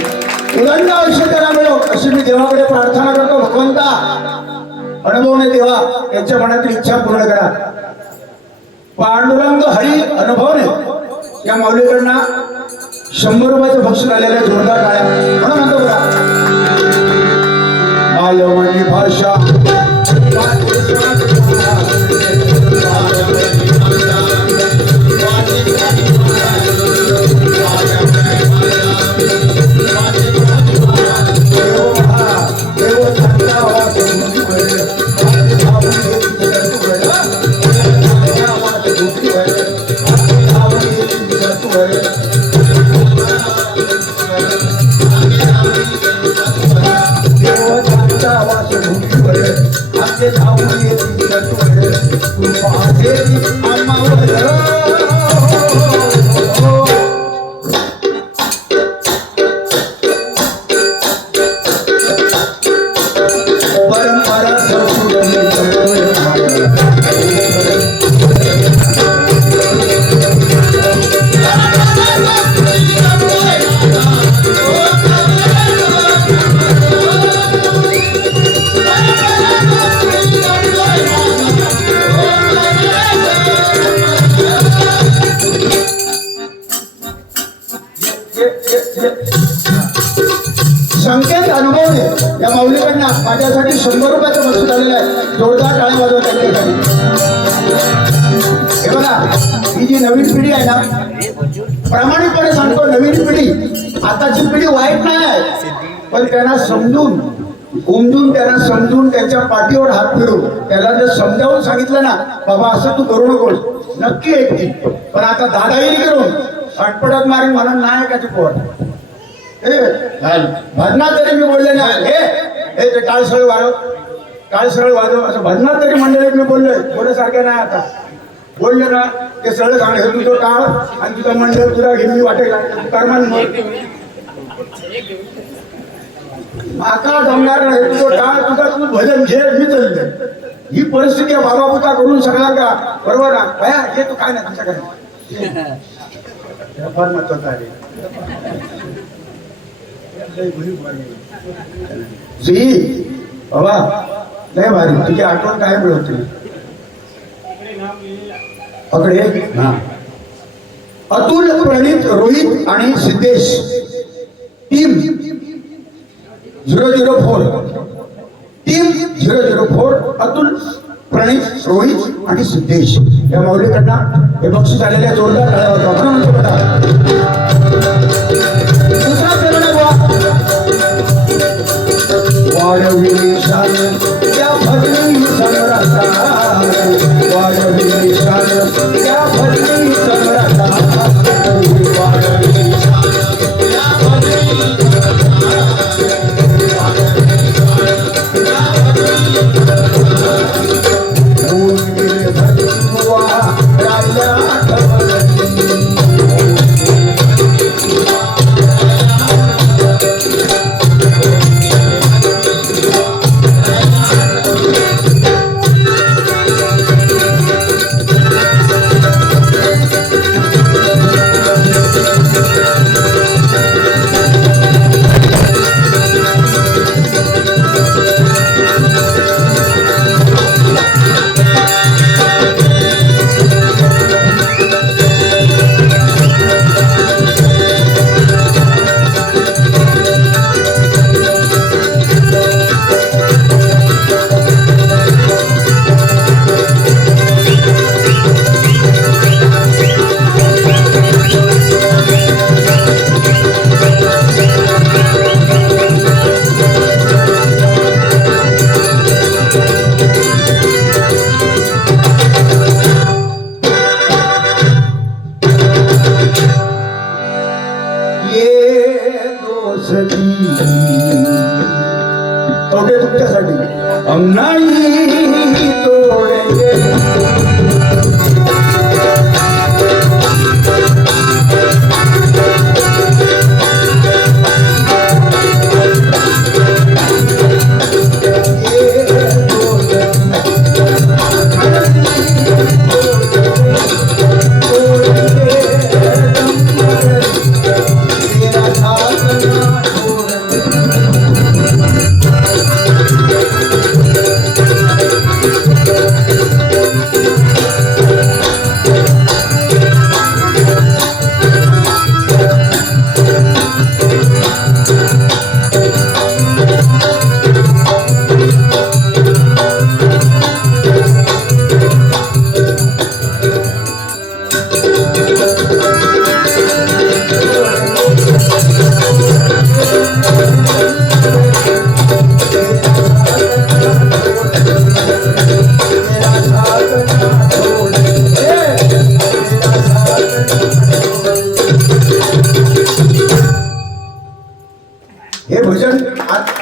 उदंड आयुष्य त्यांना मिळो अशी मी देवाकडे प्रार्थना करतो. भगवंता अनुभवने देवा यांच्या मनातील इच्छा पूर्ण करा. पांडुरंग हरी अनुभवने या माऊलीकडनं 100 रुपयाचं बक्षीस आलेलं आहे. जोरदार टाळ्या म्हणून म्हणतो बघा. मालवणी भाषा माझे धावून येतील तुझ्याकडे, तू पाहते आम्हावर. परंपरा संस्कृती जपतोय संकेत अनुभवले या माऊलीकडनं माझ्यासाठी 100 रुपयाचं बक्षीस आलेलं आहे. जोरदार टाळी वाजवा त्यांच्यासाठी. हे बघा, ही जी नवीन पिढी आहे ना, प्रामाणिकपणे सांगतो, नवीन पिढी आताची पिढी वाईट नाही आहे, पण त्यांना समजून उमजून त्यांना समजून त्यांच्या पाठीवर हात फिरून त्याला जर समजावून सांगितलं ना, बाबा असं तू करू नकोस, नक्की ऐकतील. पण आता दादागिरी करून अटपटत मारून मला नाही ऐकायची पोर. भजनात तरी मी बोलले ना, हे ते टाळसळ वाजव असं भजनात तरी मंडळीत मी बोललोय. बोलण्यासारख्या नाही आता. बोलले ना ते सगळं सांग, हे तुझं टाळ आणि तुझं मंडळ तुला घेऊन मी वाटेल कर्मान माका जमणार नाही. तुझं टाळ तुझा तू भजन घे, मी चाललंय. ही परिस्थिती बाबा बुता करून सगळा का बरोबर ना भया हे तू काय नाही तुझ्या काय फार महत्वाचं आहे. बाबा लय भारी, तुझी आठवण काय मिळवते अकडे. अतुल, प्रणित, रोहित आणि सिद्धेश टीम 004 टीम 004 अतुल, प्रणित, रोहित आणि सिद्धेश या माऊलीकडनं हे बक्षीस आलेल्या जोरदार टाळ्या वाजवा. दुसरा फेरा वाढविले शान त्या भजनी सम्राटा, वाढविले शान त्या भजनी सम्राटा, वाढविले शान त्या भजनी तोडे तुमच्यासाठी नाही तोडे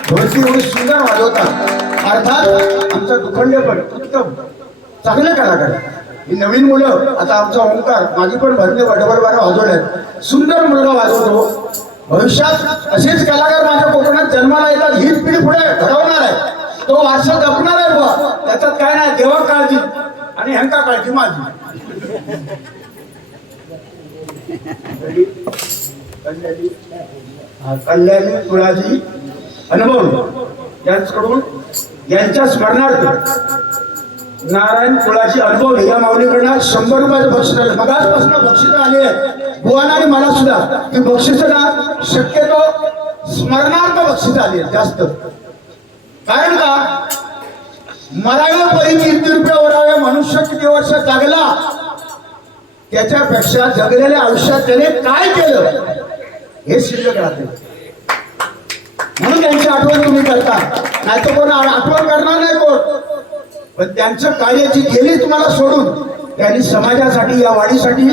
ढोलकी एवढी सुंदर वाजवतात. अर्थात आमचा दुखंडे पण उत्तम चांगले कलाकार आहे. ही नवीन मुलं आता आमचा ओंकार माझी पण भरणे डबल बारा वाजवल्यात. सुंदर मुलगा वाजवतो. भविष्यात असेच कलाकार माझ्या कोकणात जन्माला येतात. हीच पिढी पुढे घडवणार आहे. तो वारसा जपणार आहे बुवा. त्याच्यात काय नाही, देवा काळजी आणि ह्यांका काळजी माझी. कल्याणी तुळाजी अनुभव यांच्याकडून यांच्या स्मरणार्थ नारायण तुळाजी अनुभव या माऊलीकडनं 100 रुपयाचं बक्षीस आलं. मगाचपासून बक्षीस आली आहे बुवाना आणि मला सुद्धा. ती बक्षीस ना शक्यतो स्मरणार्थ बक्षीस आली आहे जास्त. कारण का मरावे परी किती रुपये ओढावे, मनुष्य किती वर्ष जगला त्याच्यापेक्षा जगलेल्या आयुष्यात त्याने काय केलं हे शिल्लक राहते. म्हणून त्यांची आठवण तुम्ही करता. नाही तर कोण आठवण करणार नाही कोण. पण त्यांचं कार्याची गेली तुम्हाला सोडून त्यांनी समाजासाठी, या वाडीसाठी,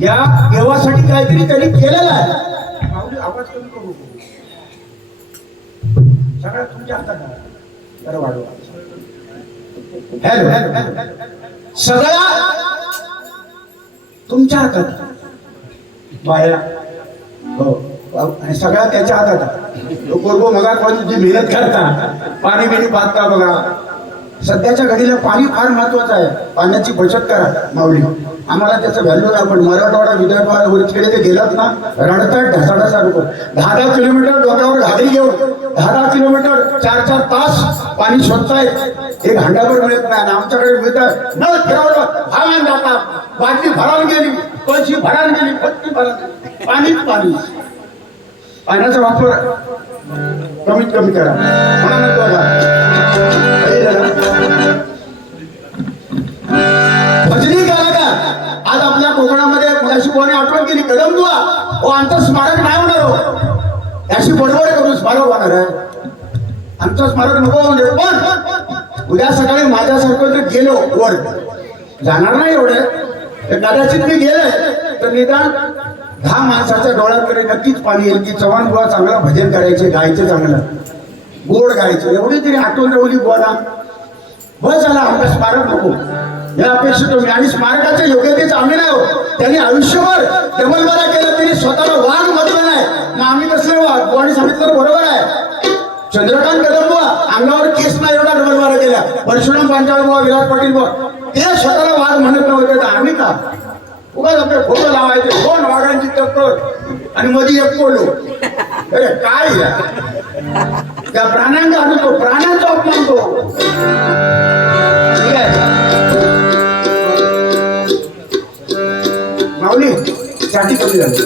या देवासाठी काहीतरी त्यांनी केलेलं आहे. आवाज कमी करू, सगळं तुमच्या हातात आहे. जरा वाढवा. हॅलो, सगळ्या तुमच्या हातात बाया. हो, आणि सगळ्या त्याच्या हातात आहे. लोक मगा कोणती मेहनत करता, पाणी बिणी पाहता बघा. सध्याच्या घडीला पाणी फार महत्वाचं आहे. पाण्याची बचत करा माऊली. आम्हाला त्याचं व्हॅल्यू नाही. पण मराठवाडा विदर्भाला वरकडे ते गेलात ना रडतात ढसाढसा लोक. 10-10 किलोमीटर डोक्यावर घागरी घेऊन 10-10 किलोमीटर 4-4 तास पाणी शोधतायत. एक हांडाभर मिळत नाही. आणि आमच्याकडे मिळतात नळ फिरवलं भावान जातात. बाटली भरावून गेली, कळशी भरावून गेली, पत्ती भरावून, पाणीच पाणी. पाण्याचा वापर कमीत कमी करा. म्हणून भजनी कलाकार आज आपल्या कोकणामध्ये अशी कोणी आठवण केली कदमबुवा हो आमचं स्मारक नाही होणार हो. अशी बडबड करून स्मारक होणार आहे. आमचं स्मारक नको म्हणजे. पण उद्या सकाळी माझ्यासारखं जर गेलो वर जाणार नाही एवढे, कदाचित मी गेले तर निदान 10 माणसाच्या डोळ्याकडे नक्कीच पाणी येईल की चव्हाण बुवा चांगला भजन करायचे, गायचे, चांगलं गोड गायचे. एवढी तरी आठवण ठेवली बुवाला. बस झाला, आमचं स्मारक नको या अपेक्षा तुम्ही. आणि स्मारकाच्या योग्यतेचं आम्ही नाही हो. त्यांनी आयुष्यभर डबलबारा केलं तरी स्वतःला वाघ म्हटलं नाही. मग आम्ही कसले वाघ? बुवाने सांगितलं बरोबर आहे. चंद्रकांत कदम बुवा अंगावर केस नाही एवढा डबलबारा केला. परशुराम पांचाळ बुवा, विराट पाटील बुवा ते स्वतःला वाघ म्हणत नव्हते. तर आम्ही का उगाच आपले फोटो लावायचे 2 वाघांची टक्कर आणि मध्ये एक पोलो. अरे काय त्या प्राण्यांचा आणतो, प्राण्यांचा अपमान तो. ठीक आहे माऊली साठी कमी झाली.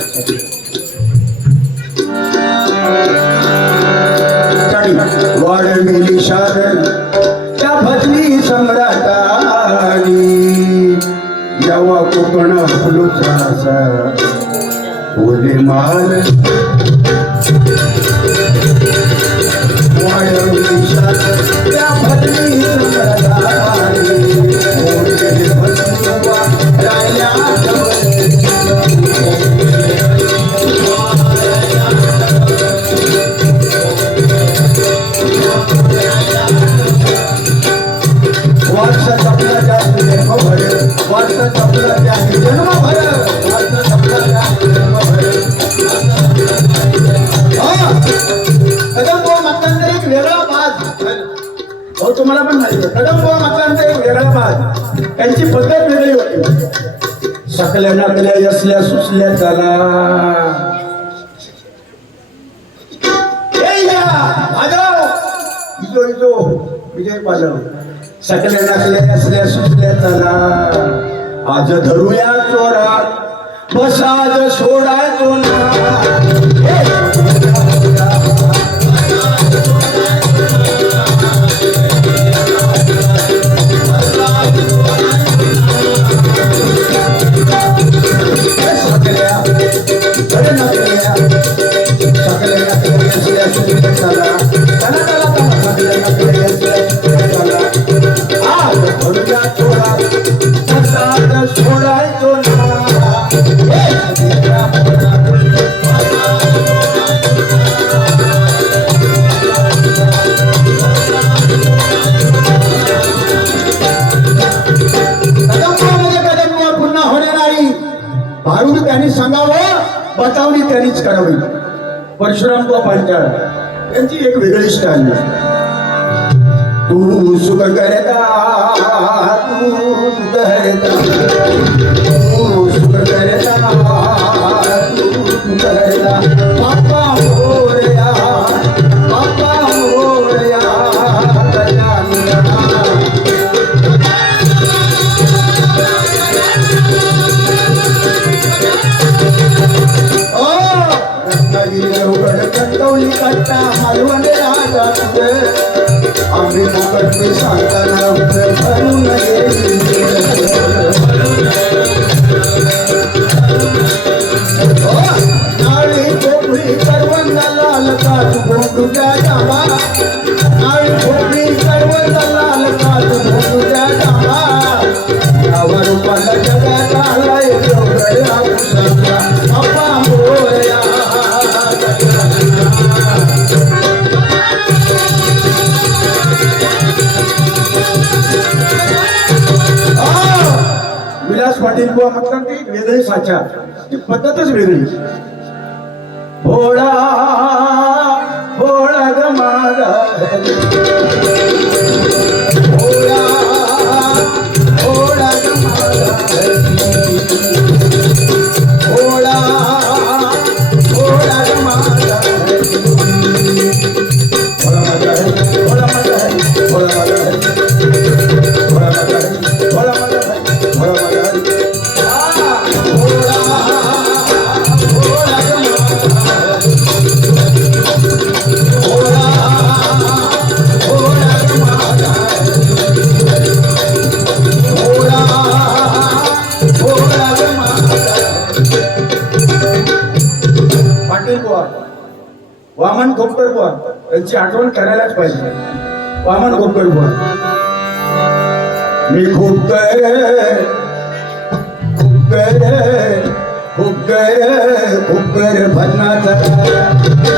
वाढविली शारण त्या भजनी सम्राटानी जेव्हा कोकण फुलुचा ओले माल. वाढविली शारण त्या भजनी सम्राटानी ओले भजनुवा राया तुम्हाला पण माहिती आहे. कदमबुवा म्हटल्यानंतर एक वेगळा भाग, त्यांची पद्धत वेगळी होती. सकल्या नाकल्या यसल्या सुसल्या त्याला विजय पालव. सकल्या नाकल्या यसल्या सुसल्या त्याला आज धरूया चोरा बस आज सोडायचो ना. सोडायचो ना. तीच करावी. परशुराम तो पांचाळ यांची एक वेगळी स्टाईल. तू सुख करता तू सुख करता तू सुख करता तू सुख करता बाप्पा मोरया बाप्पा मोरया गजानना. कंटवली कट्टा मालवण राजा तुझे आम्ही मुकट मी सांगताना भरून नाळी कोपरी करवंदा लाल काच भोंडूच्या डाबा नाळी कोपरी करवंदा लाल काच भोंडूच्या डाबा यावर रूपाला जगात आलाय डोंगर आपुसाचा अप्पा मोरया. विलास पाटील बुवा म्हणतात ती वेगळी साचा, ती पद्धतच वेगळी. भोळा भोळा ग माझा भोळा भोळा ग माझा भोळा भोळा ग माझा भोळा माझा भोळा माझा भोळा माझा भोळा माझा भोळा माझा वामन खोपकर बुवा यांची आठवण करायलाच पाहिजे. वामन खोपकर बुवा. मी खूप भन्नाचा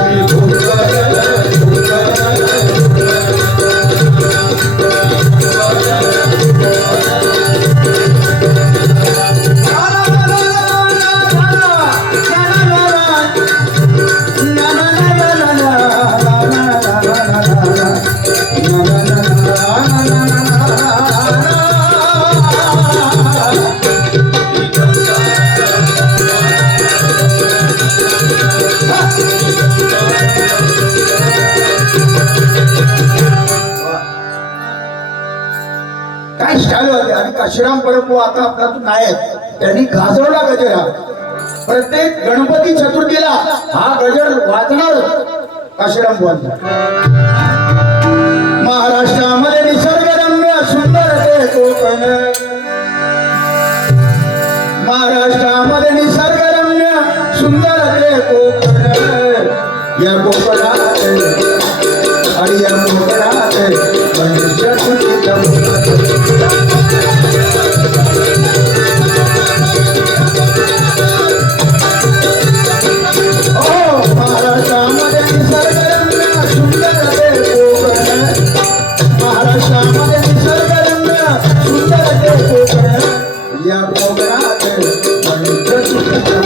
मी खूप काय स्टाईल होते. आणि काशीराम परब आता आपल्यातून आहेत, त्यांनी गाजवला गजरा. प्रत्येक गणपती चतुर्थीला हा गजर वाजणार काशीराम बुवांचा. महाराष्ट्रामध्ये निसर्गरम्य सुंदर ते कोकण महाराष्ट्रामध्ये निसर्गरम्य सुंदर ते कोकण या कोकणात आणि या कोकणात मनुष्य सुखीचा महाराष्ट्रामध्ये निसर्गरम्य सुंदर ते कोकण महाराष्ट्रामध्ये निसर्गरम्य सुंदर ते कोकण या कोकणात मनुष्य सुखीचा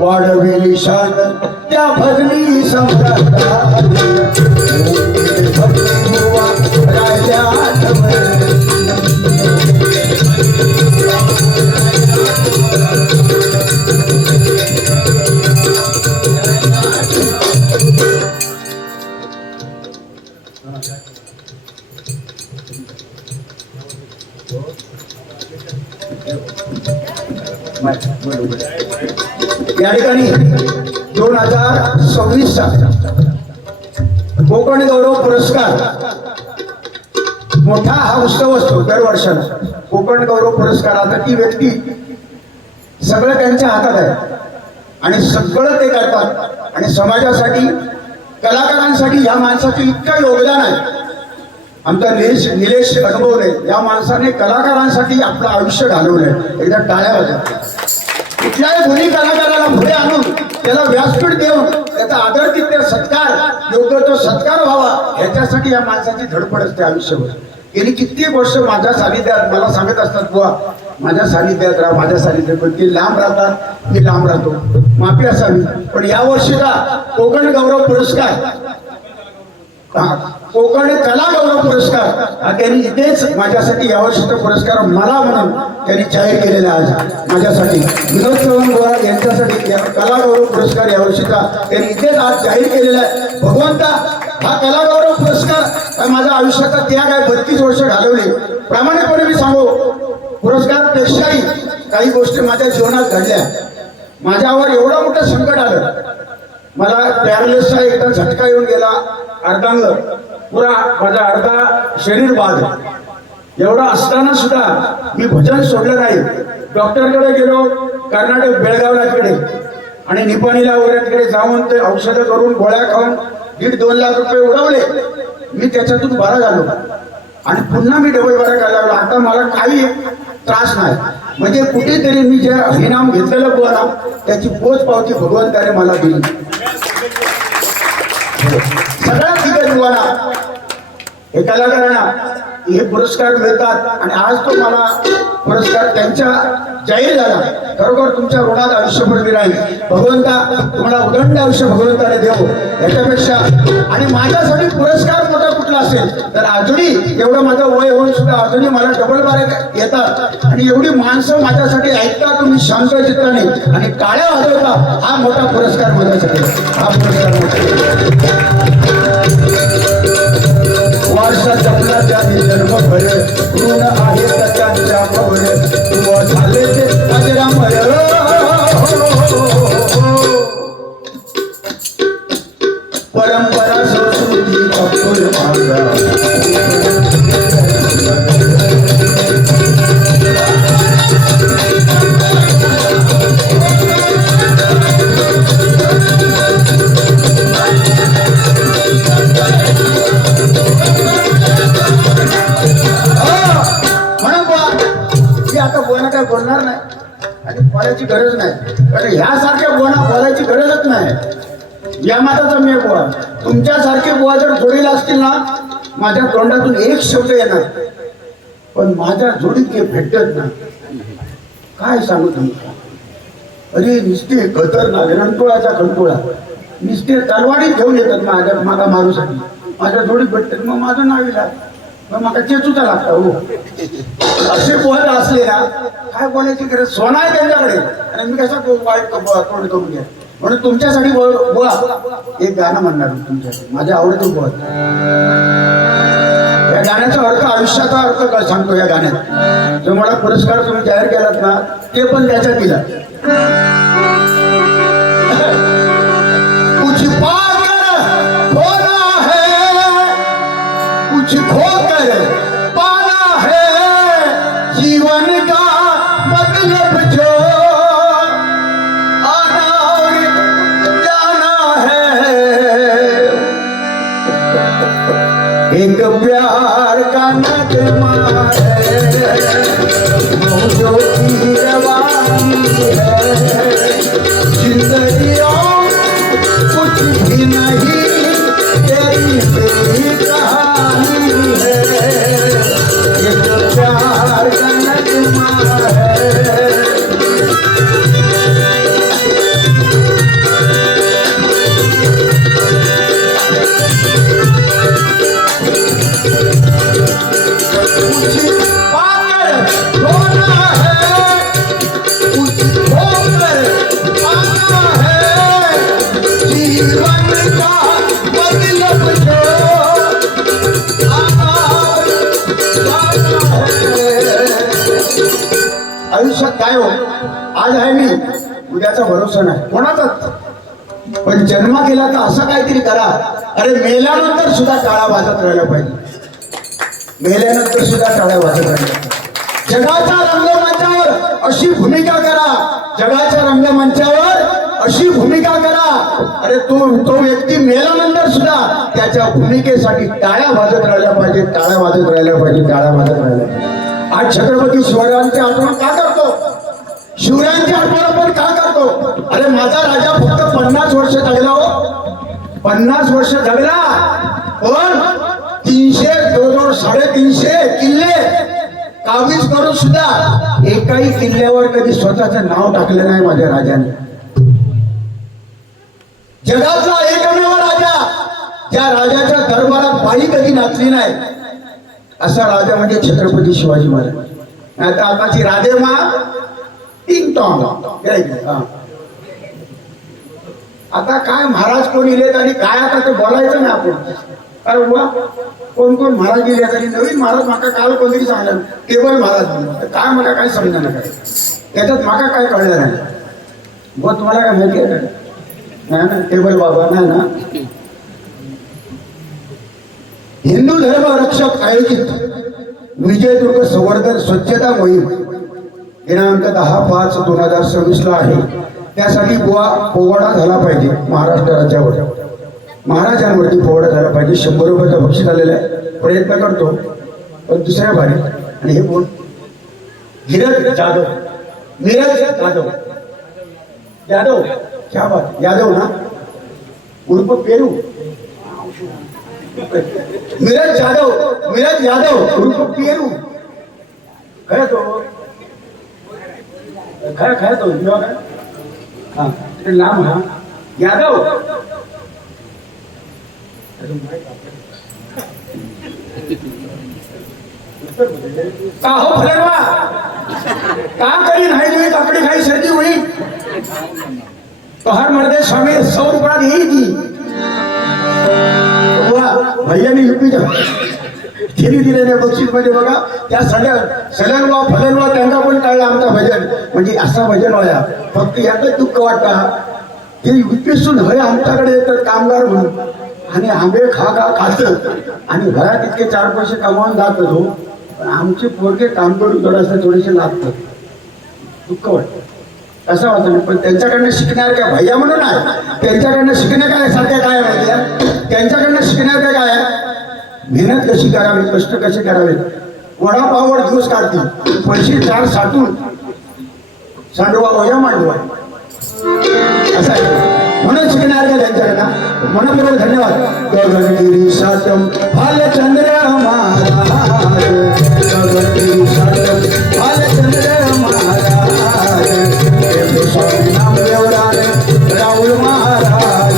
वाढविली शान त्या भजनी सम्राटाने भक्ती बुवा राजा या ठिकाणी 2026 चा कोकण गौरव पुरस्कार मोठा हा उत्सव असतो दरवर्षाला. कोकण गौरव पुरस्कारात ती व्यक्ती सगळं त्यांच्या हातात आहे आणि सगळं ते करतात आणि समाजासाठी कलाकारांसाठी या माणसाचं इतकं योगदान आहे. आमचा निलेश अनुभवले या माणसाने कलाकारांसाठी आपलं आयुष्य घालवलंय. एकदा टाळ्या वाजवा. कुठल्याही गुणी कलाकाराला पुढे आणून त्याला व्यासपीठ देऊन त्याचा आदर तिथे सत्कार योग्य तो सत्कार व्हावा याच्यासाठी या माणसाची धडपड असते आयुष्यभर. गेली किती वर्ष माझ्या सानिध्यात मला सांगत असतात बुवा माझ्या सानिध्यात राहा माझ्या सानिध्यात, पण ते लांब राहतात मी लांब राहतो, माफी असावी. पण या वर्षीचा कोकण गौरव पुरस्कार, कोकण कला गौरव पुरस्कार त्यांनी इथेच माझ्यासाठी यावर्षीचा पुरस्कार मला म्हणून त्यांनी जाहीर केलेला आज माझ्यासाठी. विनोद चव्हाण गोरा यांच्यासाठी कला गौरव पुरस्कार यावर्षीचा त्यांनी इथेच आज जाहीर केलेला आहे. भगवंता, हा कला गौरव पुरस्कार माझ्या आयुष्याचा त्याग आहे. 32 वर्ष घालवली. प्रामाणिकपणे मी सांगू, पुरस्कारापेक्षाही काही गोष्टी माझ्या जीवनात घडल्या. माझ्यावर एवढं मोठं संकट आलं, मला पॅरालिसचा एकदा झटका येऊन गेला, अर्धांग पुरा माझा अर्धा शरीर बाद. एवढा असताना सुद्धा मी भजन सोडलं नाही. डॉक्टरकडे गेलो, कर्नाटक बेळगावला तिकडे आणि निपाणीला वगैरे तिकडे जाऊन ते औषधं करून गोळ्या खाऊन 1.5-2 लाख रुपये उडवले. मी त्याच्यातून बरा झालो आणि पुन्हा मी डबल बरा करायला लागलो. आता मला काही त्रास नाही. म्हणजे कुठेतरी मी जे हरिनाम घेतलेलं बुवा त्याची पोच पावती भगवंताने मला दिली. सगळ्या ठिकाणी बुवाना हे कलाकारांना हे पुरस्कार मिळतात आणि आज तो मला पुरस्कार त्यांच्या जाहीर झाला. खरोखर तुमच्या ऋणात आयुष्यभर मी राहील. भगवंता तुम्हाला उदंड आयुष्य भगवंताने देव. याच्यापेक्षा आणि माझ्यासाठी पुरस्कार मोठा कुठला असेल तर अजूनही एवढं माझं वय होऊन सुद्धा अजूनही मला डबल बारे येतात आणि एवढी माणसं माझ्यासाठी ऐकता तुम्ही शांत चित्राने आणि टाळ्या वाजवता. हा मोठा पुरस्कार माझ्यासाठी. हा पुरस्कार मोठा वारसा जपला त्याने जन्म भर ऋण आहे त्याच्या भर तू झाले ते अजरामर. परंपरा संस्कृती अपूर भागा काय बोलणार नाही आणि बोलायची गरज नाही. कारण ह्यासारख्या बोलायची गरजच नाही. या माताचा मी बुवा, तुमच्यासारखे बुवा जर जोडीला असतील ना माझ्या तोंडातून एक शब्द येणार, पण माझ्या जोडीत ते भेटत ना काय सांगू तुम्ही. अरे नुसते खतरनाक रणतोळाचा खंतोळा नुसते तलवाडीत घेऊन येतात मला मारूसाठी. माझ्या जोडीत भेटतात मग माझं नाव येईल मग मला चेचूचा लागता. हो असे बोलायला असले ना काय बोलायची गरज. सोना आहे त्यांच्याकडे आणि मी कसा वाईट तोंड करून घ्या. म्हणून तुमच्यासाठी बोला एक गाणं म्हणणार तुमच्यासाठी माझ्या आवडतं बोल. या गाण्याचा अर्थ आयुष्याचा अर्थ काय सांगतो या गाण्यात. जो मला पुरस्कार तुम्ही जाहीर केलात ना ते पण त्याच्यात दिला. कुछ पाकर खोना है कुछ खोकर पाना है जीवन का मतलब जो आना और जाना है. एक प्यार का नगमा है जो की रवानी है. जिंदगी कुछ भी नहीं तेरी मेरी कहानी है. एक प्यार का नगमा है. आयुष्यात काय हो आज आहे मी उद्याचा भरोसा नाही कोणाचाच. पण जन्म केला तर असं काहीतरी करा. अरे मेल्यानंतर सुद्धा टाळा वाजत राहिला पाहिजे. मेल्यानंतर सुद्धा टाळा वाजत राहिला. जगाच्या रंगमंचावर अशी भूमिका करा. जगाच्या रंगमंचावर अशी भूमिका करा. अरे तो व्यक्ती मेल्यानंतर सुद्धा त्याच्या भूमिकेसाठी टाळ्या वाजत राहिल्या पाहिजे. टाळ्या वाजत राहिल्या पाहिजे. टाळ्या वाजत राहिल्या पाहिजे. आज छत्रपती शिवरायांची आठवण का करतो. शिवरायांची आठवण आपण का करतो. अरे माझा राजा फक्त 50 वर्ष जगला हो. 50 वर्ष जगला पण 300 200 350 कावीज करून सुद्धा एकाही किल्ल्यावर कधी स्वतःचं नाव टाकलं नाही माझ्या राजाने. जगातला एकमेव राजा ज्या राजाच्या दरबारात बाई कधी नाचली नाही असा राजा म्हणजे छत्रपती शिवाजी महाराज. आता आताची राधेमा टिंग टॉंग. आता काय महाराज कोण इलेत आणि काय आता ते बोलायचं ना आपण. अरे वा कोण कोण महाराज गेले आणि नवीन महाराज माका काल कोणतरी सांगलं टेबल महाराज म्हणून. तर काय मला काय समजा ना काय त्याच्यात माका काय कळलं नाही. व तुम्हाला काय माहिती आहे नाही ना टेबल बाबा नाही ना. हिंदू धर्म रक्षक आयोजित विजयदुर्ग संवर्धन स्वच्छता मोहीम दिनांक 10/5/2026 ला आहे. त्यासाठी पोवाडा झाला पाहिजे. महाराष्ट्र राज्यावर महाराजांवरती पोवाडा झाला पाहिजे. 100 रुपयाचं बक्षीस आलेलं आहे. प्रयत्न करतो पण दुसऱ्या भारी. आणि हे कोण धीरज जाधव नीरज जाधव यादव क्या बात यादव ना उर्फ पेरू. नीरज यादव उर्फ पेरू. खरं तो खरं तो हा नाम हा यादव. का हो फलनवा का करी नाही तुम्ही काकडी खाई सर्दी हुई तो हर मर्दे स्वामी 100 रुपया देई थी. भैया ने युपी थिरी दिलेल्या बक्षीस मध्ये बघा त्या सलनवा फलनवा त्यांना पण कळलं आमचा भजन म्हणजे असा भजन व्हाया. फक्त यातच दुःख वाटता ते युपीसून होय आमच्याकडे येतात कामगार म्हणून आणि आंबे खात आणि घरात इतके 4 पैसे कमावून जात होतो. पण आमचे पोरगे काम करून थोडेसे लागतात. दुःख वाटतं असं वाटतं. पण त्यांच्याकडनं शिकणार काय भैया म्हणून आहे. त्यांच्याकडनं शिकणं काय सारखं काय माहिती आहे. त्यांच्याकडनं शिकणार काय मेहनत कशी करावी कष्ट कसे करावे. वडापाववर दिवस काढतील पैसे 4 साठून सांडवा वया मांडवा असं आहे. म्हणून शिकणार का त्यांच्याकडनं म्हणून धन्यवाद. गगनगिरी सातम भालचंद्र महाराज गगनगिरी सातम भालचंद्र महाराज स्वामी नामदेव राहुल महाराज.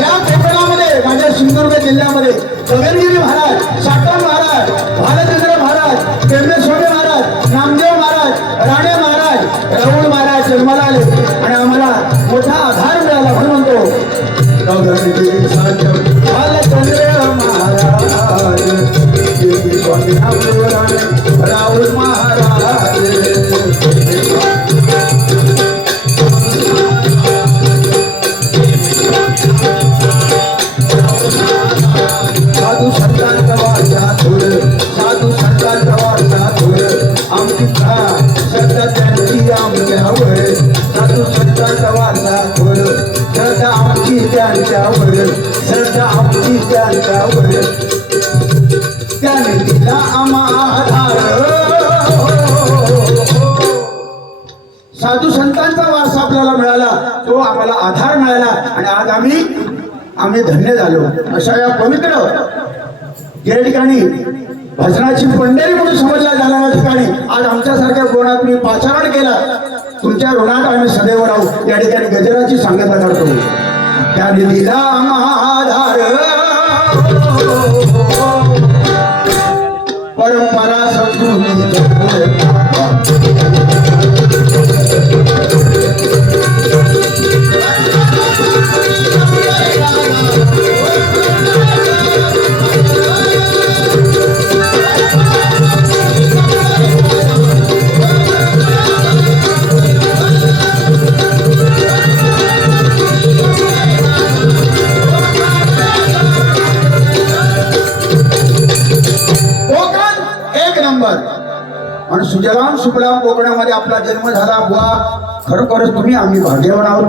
या कोकणामध्ये माझ्या सिंधुदुर्ग जिल्ह्यामध्ये गगनगिरी महाराज सातम महाराज भालचंद्र महाराज टेंबेस्वामी महाराज नामदेव महाराज राणे महाराज राहुल महाराज जन्माला आले आणि आम्हाला मोठा आधार मिळाला. म्हणून म्हणतो गगनगिरी सातम भालचंद्र महाराज टेंबेस्वामी नामदेव राणे राहुल महाराज. साधू संतांचा वारसा थोड साधू संतांचा वारसा थोड आमची श्रद्धा त्यांची आमच्यावर. साधू संतांचा वारसा थोड श्रद्धा आमची त्यांच्यावर. श्रद्धा आमची त्यांच्यावर. त्याने दिला आधार. साधू संतांचा वारसा आपल्याला मिळाला तो आम्हाला आधार मिळाला आणि आज आम्ही धन्य झालो. अशा या पवित्र या ठिकाणी भजनाची पंढरी म्हणून समजल्या जाणाऱ्या ठिकाणी आज आमच्यासारख्या कोणात तुम्ही पाचारण केला तुमच्या ऋणात आम्ही सदैव राहू. या ठिकाणी गजराची सांगता करतो. त्याने दिला आधार परंपरा संस्कृती आणि सुजलाम सुफलाम कोकणामध्ये आपला जन्म झाला. बुवा खरोखरच तुम्ही आम्ही भाग्यवान आहोत.